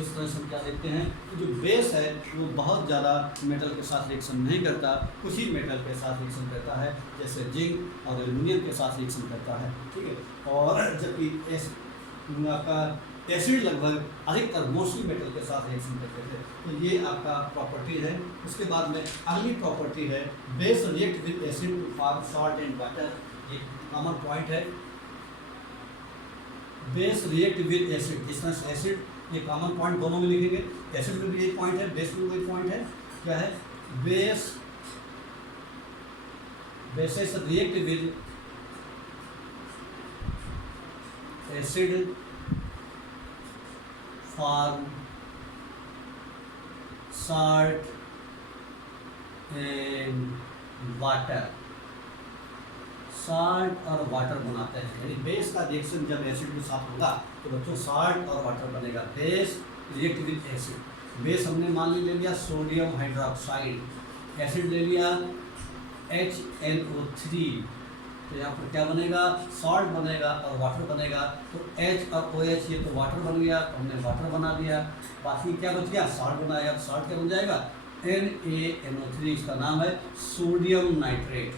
इस तरह से हम क्या देखते हैं कि जो बेस है वो बहुत ज़्यादा मेटल के साथ रिएक्शन नहीं करता, कुछ ही मेटल के साथ रिएक्शन करता है. जैसे जिंक और एल्युमिनियम के साथ रिएक्शन करता है. ठीक है. और जबकि आपका एसिड लगभग अधिकतर मोस्टली मेटल के साथ रिएक्शन करते थे. तो ये आपका प्रॉपर्टी है. उसके बाद में अगली प्रॉपर्टी है base react with acid to form salt and water. ये कॉमन पॉइंट है. बेस रिएक्ट विद एसिड, इस तरह से एसिड, ये कॉमन पॉइंट दोनों में लिखेंगे, एसिड में भी एक पॉइंट है, बेस में भी एक पॉइंट है, क्या है, base bases react with acid form salt and water, salt और वाटर बनाते हैं, यानी बेस का रिएक्शन जब एसिड के साथ होगा तो बच्चों साल्ट और वाटर बनेगा, base react with acid. Base हमने मान ले लिया सोडियम हाइड्रोक्साइड, एसिड ले लिया HNO3, तो यहाँ पर क्या बनेगा, सॉल्ट बनेगा और वाटर बनेगा, तो H और OH ये तो वाटर बन गया, तो हमने वाटर बना दिया, बाकी क्या बच गया, सॉल्ट बनाया, सॉल्ट क्या बन जाएगा, NaNO3, इसका नाम है सोडियम नाइट्रेट।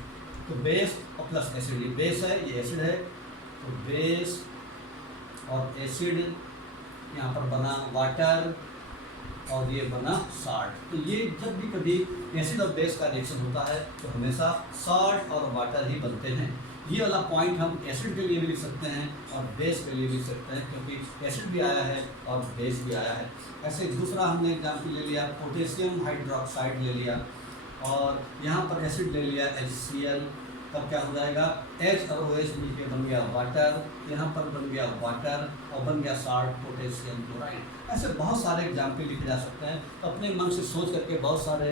तो बेस और प्लस एसिड, ये बेस है ये एसिड है, तो बेस और एसिड यहाँ पर बना वाटर और ये बना साल्ट। तो ये जब भी कभी एसिड और बेस का रिएक्शन होता है तो हमेशा साल्ट और वाटर ही बनते हैं। ये वाला पॉइंट हम एसिड के लिए भी लिख सकते हैं और बेस के लिए भी लिख सकते हैं, क्योंकि एसिड भी आया है और बेस भी आया है। ऐसे दूसरा हमने एग्जाम्पल ले लिया, पोटेशियम हाइड्रोक्साइड ले लिया और यहाँ पर एसिड ले लिया HCl, तब क्या हो जाएगा, H और OH मिलकर बन गया वाटर, यहाँ पर बन गया वाटर और बन गया साल्ट पोटेशियम क्लोराइड। ऐसे बहुत सारे एग्जाम्पल लिखे जा सकते हैं, तो अपने मन से सोच करके बहुत सारे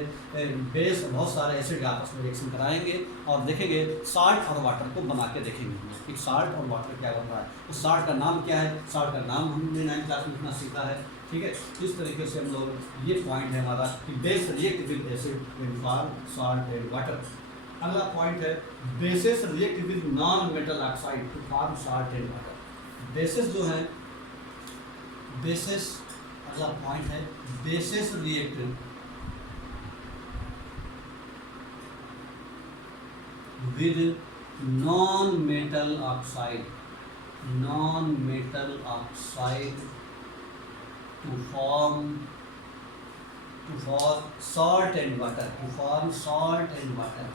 बेस बहुत सारे एसिड आपस में रिएक्शन कराएंगे और देखेंगे साल्ट और वाटर को बना के देखेंगे कि साल्ट और वाटर क्या बन रहा है। तो साल्ट का नाम क्या है, साल्ट का नाम हमने 9th क्लास में लिखना सीखा है, ठीक है। इस तरीके से हम लोग, ये पॉइंट है हमारा कि base react with acid in form salt and water. अगला पॉइंट है bases react with non metal oxide to form salt and water. Bases जो है, बेसिस अगला पॉइंट है bases react with non metal oxide, non metal oxide to form salt and water, to form salt and water,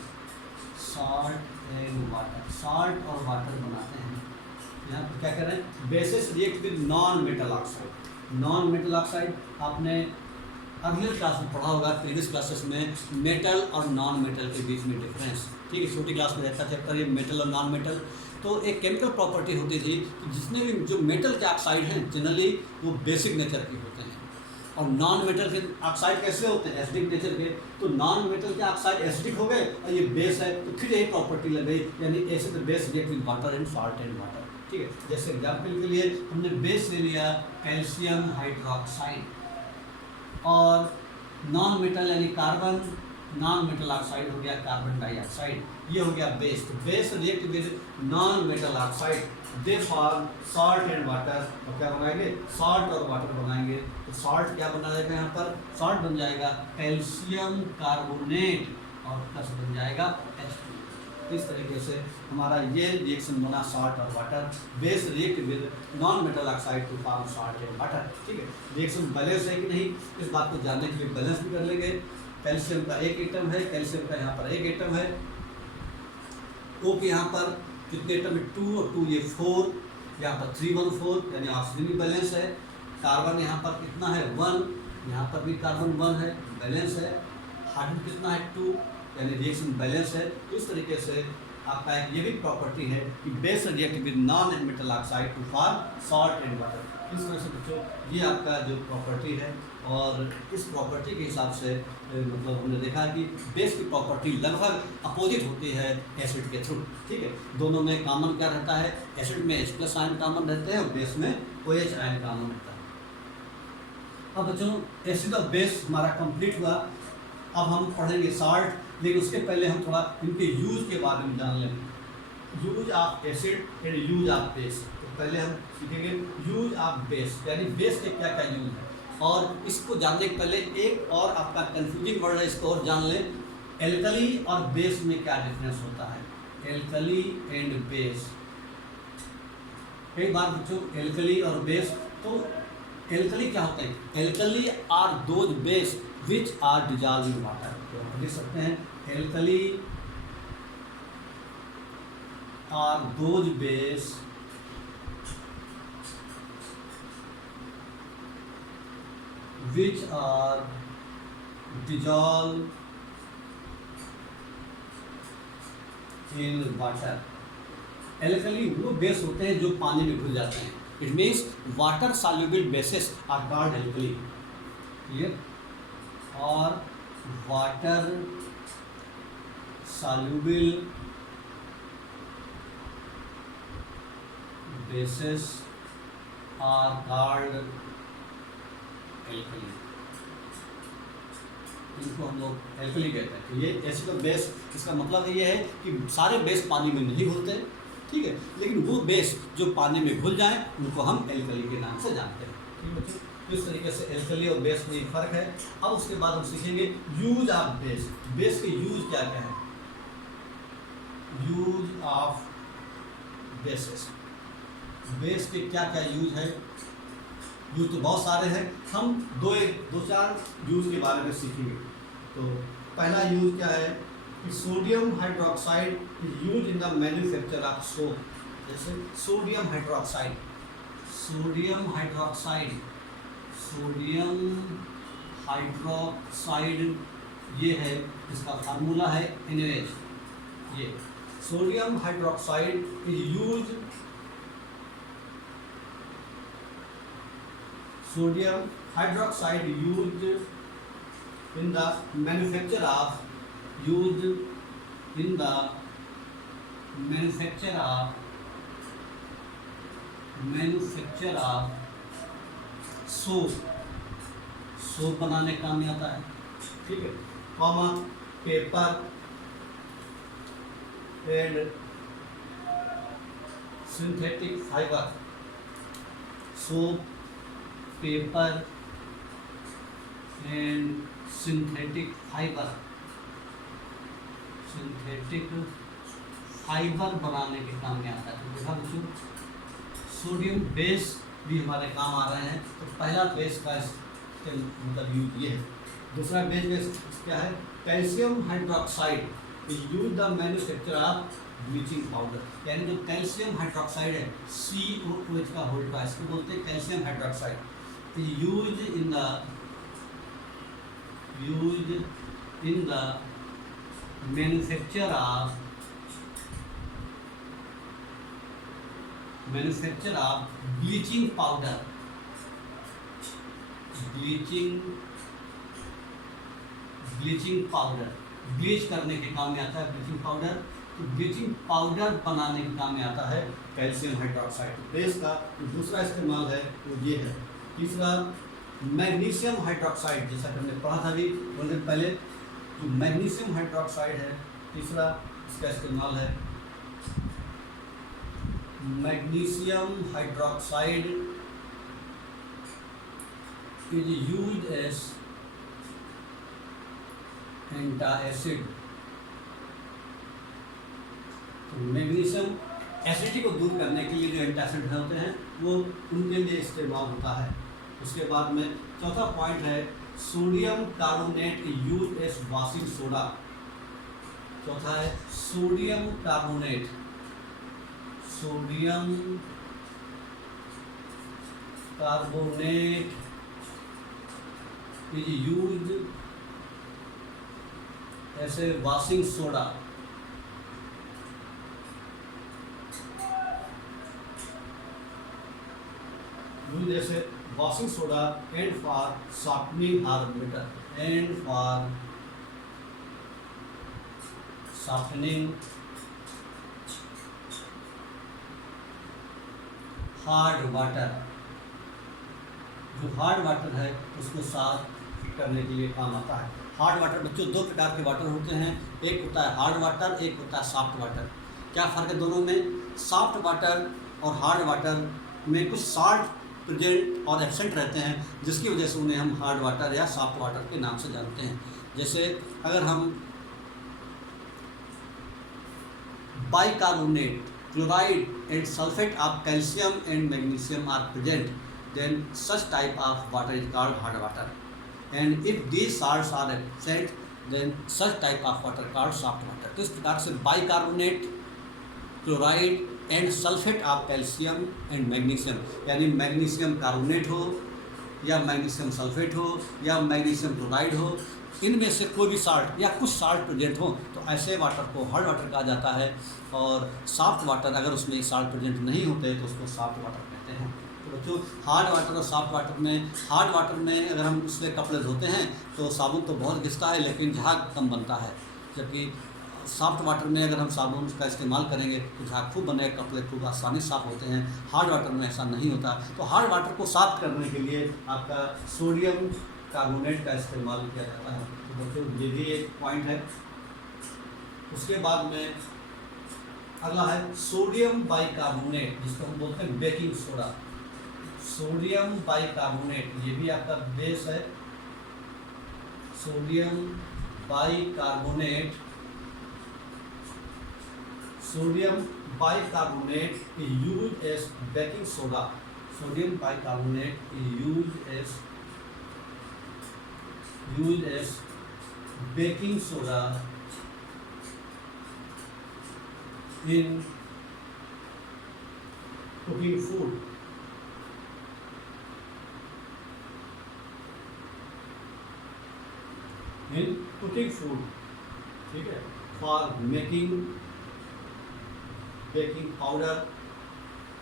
salt and water, salt और water बनाते हैं। यहाँ पर क्या कर रहे हैं, basis react with non metal oxide. Non metal oxide आपने अगले क्लास में पढ़ा होगा, प्रीवियस क्लासेस में, मेटल और नॉन मेटल के बीच में डिफरेंस, ठीक है। छोटी क्लास में रहता चैप्टर ये मेटल और नॉन मेटल। तो एक केमिकल प्रॉपर्टी होती थी कि जितने भी जो मेटल के ऑक्साइड हैं जनरली वो बेसिक नेचर के होते हैं और नॉन मेटल के ऑक्साइड कैसे होते हैं, एसिडिक नेचर के। तो नॉन मेटल के ऑक्साइड एसिडिक हो गए और ये बेस है, तो फिर यही प्रॉपर्टी लग गई, यानी acid base react with water and salt and water, ठीक है। जैसे एग्जाम्पल के लिए हमने बेस ले लिया कैल्शियम हाइड्रोक्साइड और नॉन मेटल यानी कार्बन, नॉन मेटल ऑक्साइड हो गया कार्बन डाइऑक्साइड, ये हो गया बेस। तो base react with non metal oxide, they form salt and water, और क्या बनाएंगे, सॉल्ट और वाटर बनाएंगे। तो सॉल्ट क्या बना जाएगा, यहाँ पर सॉल्ट बन जाएगा कैल्शियम कार्बोनेट और प्लस बन जाएगा H2। इस तरीके से हमारा ये रिएक्शन बना सॉल्ट और water, base react with non metal oxide to form salt and water, ठीक है। रिएक्शन बैलेंस है कि नहीं, इस बात को जानने के लिए बैलेंस भी कर लेंगे। कैल्शियम का एक एटम है, कैल्शियम का यहाँ पर एक एटम है, O के यहाँ पर कितने एटम है, 2 और 2 ये 4, यहाँ पर 314 यानी ऑक्सीजन भी बैलेंस है। कार्बन यहाँ पर कितना है 1, यहाँ पर भी कार्बन 1 है, बैलेंस है। हाइड्रोजन कितना है 2 यानी रिएक्शन बैलेंस है। तो इस तरीके से आपका एक ये भी प्रॉपर्टी है कि base react with non metal oxide to form salt and water. इस तरह से बच्चों ये आपका जो प्रॉपर्टी है और इस प्रॉपर्टी के हिसाब से मतलब हमने देखा कि बेस की प्रॉपर्टी लगभग अपोजिट होती है एसिड के थ्रू, ठीक है। दोनों में कॉमन क्या रहता है, एसिड में H+ आयन कॉमन रहते हैं और बेस में OH आयन कॉमन रहता है। अब बच्चों एसिड और बेस हमारा कंप्लीट हुआ। अब हम पढ़ेंगे सॉल्ट, लेकिन उसके पहले हम थोड़ा इनके यूज के बारे में जान लेंगे। Use of acid and use of base. तो पहले हम सीखेंगे यूज ऑफ बेस, यानी बेस के क्या क्या यूज है। और इसको जानने के पहले एक और आपका कंफ्यूजिंग वर्ड है, इसको और जान लें, एल्कली और बेस में क्या डिफरेंस होता है। एल्कली एंड बेस, एक बार बच्चों एल्कली और बेस, तो एल्कली क्या होता है, alkali are those base which are dissolve in water. तो हम लिख सकते हैं alkali are those base which are dissolved in water. Alkali वो बेस होते हैं जो पानी में घुल जाते हैं. It means water soluble bases are called alkali. Clear? और water soluble bases are called alkali. इनको हम लोग एल्कली कहते हैं. तो ये एसिड और बेस, इसका मतलब ये है कि सारे बेस पानी में नहीं घुलते, ठीक है, लेकिन वो बेस जो पानी में घुल जाएं उनको हम एल्कली के नाम से जानते हैं. ठीक है बच्चों, इस तरीके से एल्कली और बेस में फ़र्क है. अब उसके बाद हम सीखेंगे यूज ऑफ बेस. बेस के यूज क्या क्या है? Use of basis. बेस के क्या क्या यूज है? यूज तो बहुत सारे हैं, हम दो चार यूज के बारे में सीखेंगे. तो पहला यूज क्या है कि sodium hydroxide is use in the manufacture of soap. जैसे sodium hydroxide, sodium hydroxide, sodium hydroxide ये है, इसका फार्मूला है NaOH. ये sodium hydroxide is use, sodium hydroxide used in the manufacture of soap बनाने का काम में आता है. ठीक है. Comma paper and synthetic fibre. Soap, paper and synthetic fibre. Synthetic fibre बनाने के काम में आता है. तो देखा बच्चों, सोडियम बेस भी हमारे काम आ रहे हैं. तो पहला बेस का मतलब यूज ये है. दूसरा बेस क्या है? Calcium hydroxide is use the manufacture of bleaching powder. यानी जो कैल्शियम हाइड्रोक्साइड है, COOH का होल्ड का, इसको बोलते हैं calcium hydroxide. used in the manufacture of bleaching powder. Bleaching powder, bleach करने के काम में आता है ब्लीचिंग पाउडर. तो ब्लीचिंग पाउडर बनाने के काम में आता है कैल्शियम हाइड्रोक्साइड. बेस का दूसरा इस्तेमाल है वो ये है. तीसरा मैग्नीशियम हाइड्रोक्साइड, जैसा कि हमने पढ़ा था अभी थोड़ी देर पहले, जो मैग्नीशियम हाइड्रोक्साइड है, तीसरा इसका इस्तेमाल है. Magnesium hydroxide is used as antacid. तो मैग्नीशियम एसिडिटी को दूर करने के लिए जो एंटासिड होते हैं वो उनके लिए इस्तेमाल होता है. उसके बाद में चौथा पॉइंट है sodium carbonate use as washing soda. चौथा है sodium carbonate. Sodium carbonate is use as a washing soda. जैसे washing soda and for softening harmometer, and for softening hard water. जो हार्ड वाटर है उसको साफ करने के लिए काम आता है. हार्ड वाटर बच्चों दो प्रकार के वाटर होते हैं. एक होता है हार्ड वाटर, एक होता है सॉफ्ट वाटर. क्या फ़र्क है दोनों में? सॉफ्ट वाटर और हार्ड वाटर में कुछ साल्ट प्रेजेंट और एब्सेंट रहते हैं, जिसकी वजह से उन्हें हम हार्ड वाटर या सॉफ्ट वाटर के नाम से जानते हैं. जैसे अगर हम bicarbonate, chloride and sulphate of calcium and magnesium are present, then such type of water is called hard water. And if these salts are absent, then such type of water called soft water. तो इस प्रकार से bicarbonate, chloride and sulphate of calcium and magnesium, यानी magnesium carbonate हो या magnesium sulphate हो या magnesium chloride हो, इनमें से कोई भी साल्ट या कुछ साल्ट प्रेजेंट हो तो ऐसे वाटर को हार्ड वाटर कहा जाता है। और सॉफ्ट वाटर अगर उसमें साल्ट प्रेजेंट नहीं होते तो उसको सॉफ्ट वाटर कहते हैं। तो बच्चों हार्ड वाटर और सॉफ्ट वाटर में, हार्ड वाटर में अगर हम उसमें कपड़े धोते हैं तो साबुन तो बहुत घिसता है लेकिन झाग कम बनता है, जबकि सॉफ्ट वाटर में अगर हम साबुन का इस्तेमाल करेंगे तो झाग खूब बने, कपड़े खूब आसानी साफ होते हैं। हार्ड वाटर में ऐसा नहीं होता। तो हार्ड वाटर को साफ करने के लिए आपका सोडियम कार्बोनेट का इस्तेमाल किया जाता है। तो बच्चों ये भी एक पॉइंट है। उसके बाद में अगला है सोडियम बाइकार्बोनेट, जिसको हम बोलते हैं बेकिंग सोडा। सोडियम बाइकार्बोनेट ये भी आपका बेस है। Sodium bicarbonate, sodium bicarbonate is used as baking soda. Sodium bicarbonate is used as baking soda in cooking food. In cooking food, ठीक है, for making बेकिंग पाउडर,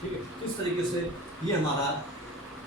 ठीक है। किस तरीके से ये हमारा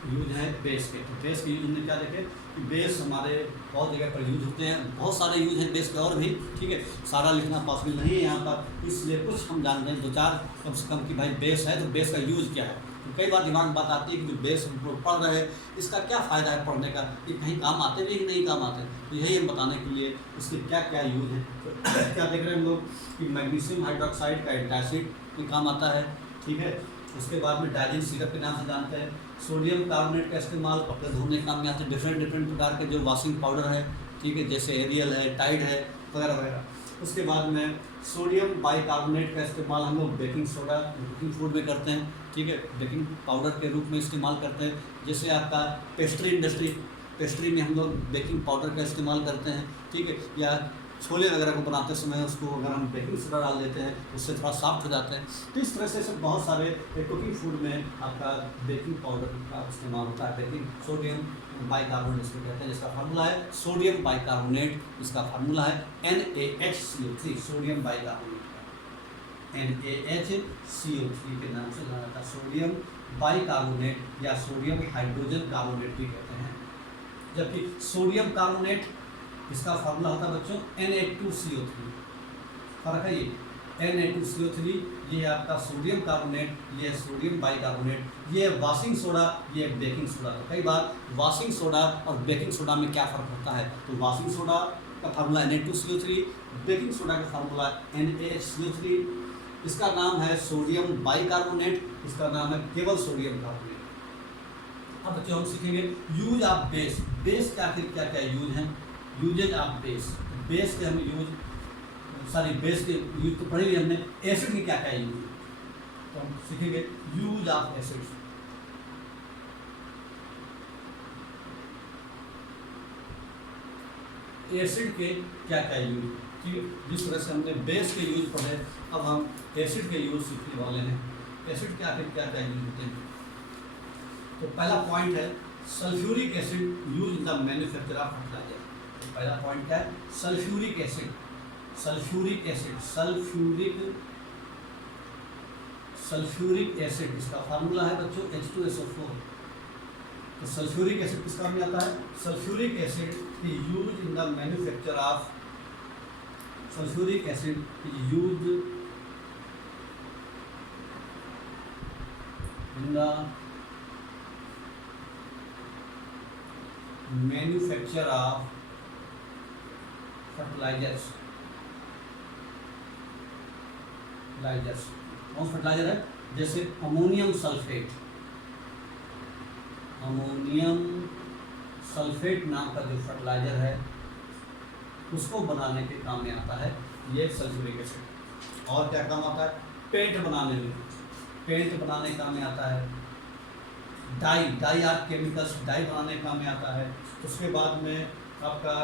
यूज है बेस के। तो बेस के यूज में क्या देखें कि बेस हमारे बहुत जगह पर यूज होते हैं, बहुत सारे यूज हैं बेस के और भी, ठीक है। सारा लिखना पॉसिबल नहीं है यहाँ पर, इसलिए कुछ हम जानते हैं, दो चार कम से कम कि भाई बेस है तो बेस का यूज क्या है। तो कई बार दिमाग में बात आती है कि जो बेस हम लोग पढ़ रहे हैं इसका क्या फ़ायदा है पढ़ने का, ये कहीं काम आते भी कि नहीं काम आते। तो यही हम बताने के लिए इसके क्या क्या यूज है। तो क्या देख रहे हैं हम लोग कि मैग्नीशियम हाइड्रोक्साइड का एंटासिड में काम आता है, ठीक है। उसके बाद में डाइजिन सिरप के नाम से जानते हैं। सोडियम कार्बोनेट का इस्तेमाल कपड़े धोने के काम में आते हैं। डिफरेंट प्रकार के जो वॉशिंग पाउडर है, ठीक है, जैसे एरियल है, टाइड है, वगैरह वगैरह। उसके बाद में सोडियम बाइकार्बोनेट का इस्तेमाल हम लोग बेकिंग सोडा कुकिंग फूड में करते हैं, ठीक है, बेकिंग पाउडर के रूप में इस्तेमाल करते हैं। जैसे आपका पेस्ट्री इंडस्ट्री, पेस्ट्री में हम लोग बेकिंग पाउडर का इस्तेमाल करते हैं, ठीक है। या छोले वगैरह को बनाते समय उसको अगर हम बेकिंग सोडा डाल देते हैं उससे थोड़ा सॉफ्ट हो जाते हैं। तो इस तरह से सब बहुत सारे कुकिंग फूड में आपका बेकिंग पाउडर का इस्तेमाल होता है। बेकिंग सोडियम बाइकार्बोनेट इसको कहते हैं, जिसका फार्मूला है सोडियम बाइकार्बोनेट, इसका फार्मूला है NaHCO3, सोडियम बाइकार्बोनेट का NaHCO3 के नाम से जाना जाता है। सोडियम बाइकार्बोनेट या सोडियम हाइड्रोजन कार्बोनेट भी कहते हैं। जबकि सोडियम कार्बोनेट इसका फार्मूला होता है बच्चों Na2CO3। फर्क है ये Na2CO3, ये आपका सोडियम कार्बोनेट, ये सोडियम बाइकार्बोनेट, ये वॉशिंग सोडा, ये बेकिंग सोडा। तो कई बार वॉशिंग सोडा और बेकिंग सोडा में क्या फ़र्क होता है, तो वॉशिंग सोडा का फार्मूला Na2CO3, बेकिंग सोडा का फार्मूला NaHCO3। इसका नाम है सोडियम बाइकार्बोनेट, इसका नाम है केवल सोडियम कार्बोनेट। अब बच्चों हम सीखेंगे यूज ऑफ बेस। बेस के आखिर क्या क्या यूज हैं, यूजेज ऑफ बेस। बेस के हम बेस के यूज तो पढ़े लिए हमने। एसिड के क्या क्या यूज, तो हम सीखेंगे यूज ऑफ एसिड्स। एसिड के क्या क्या यूज, ठीक, जिस तरह से हमने बेस के यूज पढ़े, अब हम एसिड के यूज सीखने वाले हैं। एसिड के आखिर क्या क्या यूज होते हैं। तो पहला पॉइंट है sulphuric acid use in the manufacture of fertiliser. पहला पॉइंट क्या है, sulphuric acid. Sulphuric acid, sulphuric acid, इसका फार्मूला है बच्चों H2SO4। तो सल्फ्यूरिक एसिड किस काम में आता है, sulphuric acid is used in the manufacture of, sulphuric acid is used in the manufacture of fertilisers. कौन फर्टिलाइजर है, जैसे अमोनियम सल्फेट, अमोनियम सल्फेट नाम का जो फर्टिलाइजर है उसको बनाने के काम में आता है ये सल्फ्यूरिक एसिड। और क्या काम आता है, पेंट बनाने में, पेंट बनाने काम में आता है। डाई आर्ट केमिकल्स, डाई बनाने के काम में आता है। उसके बाद में आपका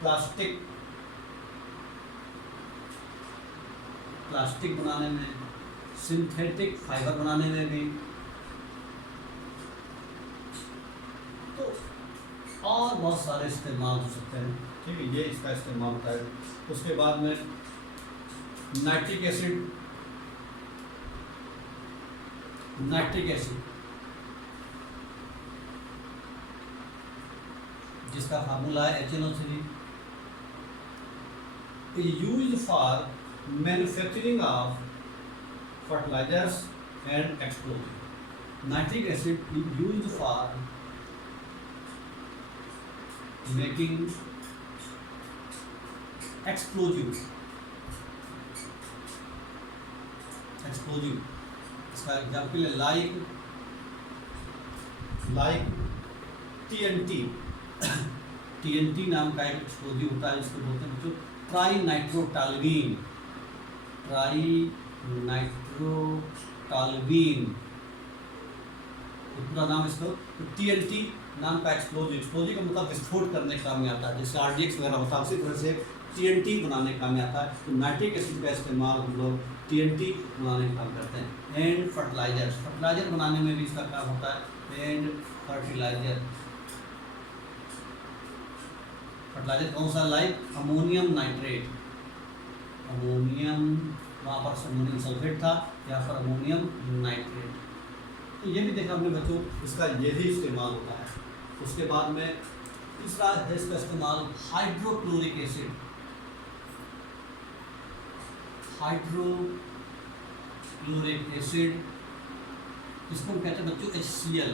प्लास्टिक बनाने में, सिंथेटिक फाइबर बनाने में भी। तो बहुत सारे इस्तेमाल हो सकते हैं, ठीक है, ये इसका इस्तेमाल होता है। उसके बाद में नाइट्रिक एसिड, जिसका फार्मूला है HNO3, is used for manufacturing of fertilizers and explosives. Nitric acid is used for making explosive, इसका एग्जाम्पल है लाइक TNT नाम का एक एक्सप्लोजिव होता है, जिसको बोलते हैं बच्चों ट्राइनाइट्रोटॉल्यूइन, पूरा नाम इसको। तो TNT नाम का एक्सप्लोजिव का मतलब विस्फोट करने काम में आता है, जैसे RDX वगैरह होता है, उसी तरह से TNT बनाने काम में आता है। तो नाइट्रिक एसिड का इस्तेमाल हम लोग TNT बनाने का काम करते हैं। एंड फर्टिलाइजर बनाने में भी इसका काम होता है। एंड फर्टिलाइजर कौन सा, लाइक अमोनियम नाइट्रेट, वहाँ पर अमोनियम सल्फेट था, यहाँ पर अमोनियम नाइट्रेट। तो ये भी देखा हमने बच्चों, इसका यही इस्तेमाल होता है। उसके बाद में तीसरा है इसका इस्तेमाल हाइड्रोक्लोरिक एसिड, इसको हम कहते हैं बच्चों HCl।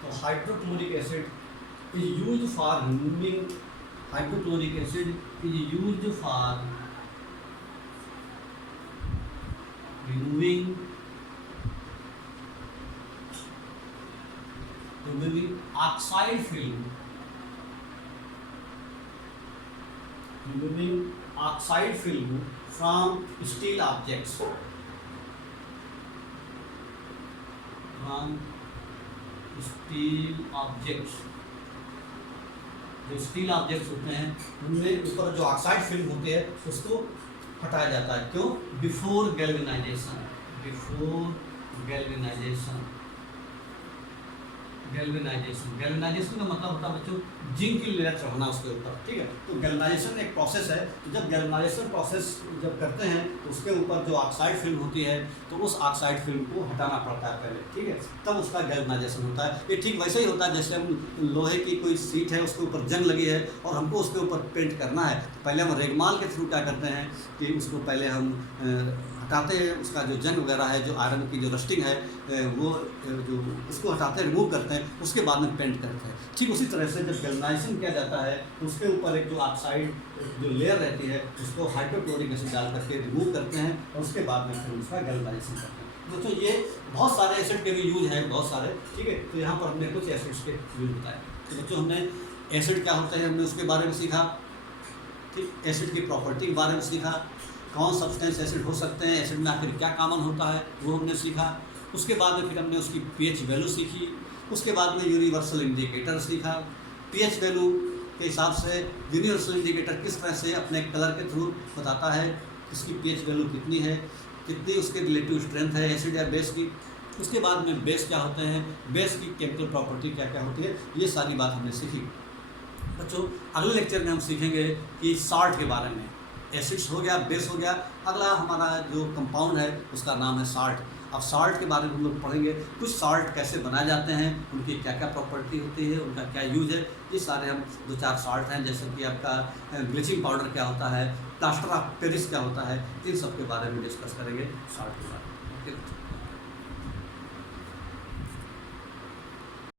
तो hydrochloric acid is used for removing oxide film from steel objects, जो स्टील ऑब्जेक्ट्स होते हैं उनमें ऊपर जो ऑक्साइड फिल्म होती है उसको हटाया जाता है। क्यों? बिफोर गैल्वेनाइजेशन का मतलब होता है बच्चों जिंक की लेयर चढ़ना उसके ऊपर, ठीक है। तो गैल्वेनाइजेशन एक प्रोसेस है। तो जब गैल्वेनाइजेशन प्रोसेस जब करते हैं तो उसके ऊपर जो ऑक्साइड फिल्म होती है तो उस ऑक्साइड फिल्म को हटाना पड़ता है पहले, ठीक है, तब उसका गैल्वेनाइजेशन होता है। ये ठीक वैसे ही होता है जैसे हम लोहे की कोई सीट है, उसके ऊपर जंग लगी है और हमको उसके ऊपर पेंट करना है, तो पहले हम रेगमाल के थ्रू क्या करते हैं कि उसको पहले हम हटाते हैं, उसका जो जंग वगैरह है, जो आयरन की जो रस्टिंग है वो जो उसको हटाते हैं, रिमूव करते हैं, उसके बाद में पेंट करते हैं। ठीक उसी तरह से जब गैल्वेनाइजेशन किया जाता है तो उसके ऊपर एक जो ऑक्साइड जो लेयर रहती है उसको हाइड्रोक्लोरिक एसिड डाल करके रिमूव करते हैं और उसके बाद में फिर उसका गैल्वेनाइजेशन करते हैं। दोस्तों ये बहुत सारे एसिड के भी यूज हैं, बहुत सारे, ठीक है। तो यहाँ पर हमने कुछ एसिड्स के यूज बताए। तो बच्चों हमने एसिड क्या होता है हमने उसके बारे में सीखा, ठीक, एसिड की प्रॉपर्टी के बारे में सीखा, कौन सब्सटेंस एसिड हो सकते हैं, एसिड में आखिर क्या कॉमन होता है वो हमने सीखा। उसके बाद में फिर हमने उसकी pH वैल्यू सीखी। उसके बाद में यूनिवर्सल इंडिकेटर सीखा। pH वैल्यू के हिसाब से यूनिवर्सल इंडिकेटर किस तरह से अपने कलर के थ्रू बताता है इसकी pH वैल्यू कितनी है, कितनी उसके रिलेटिव स्ट्रेंथ है एसिड या बेस की। उसके बाद में बेस क्या होते हैं, बेस की केमिकल प्रॉपर्टी क्या क्या होती है, ये सारी बात हमने सीखी। बच्चों अगले लेक्चर में हम सीखेंगे कि साल्ट के बारे में। एसिड्स हो गया, बेस हो गया, अगला हमारा जो कंपाउंड है उसका नाम है साल्ट। अब साल्ट के बारे में हम लोग पढ़ेंगे, कुछ साल्ट कैसे बनाए जाते हैं, उनकी क्या क्या प्रॉपर्टी होती है, उनका क्या यूज है, ये सारे हम 2-4 साल्ट हैं। जैसे कि आपका ब्लीचिंग पाउडर क्या होता है, प्लास्टर ऑफ पेरिस क्या होता है, इन सब के बारे में डिस्कस करेंगे साल्ट के बारे में। ओके।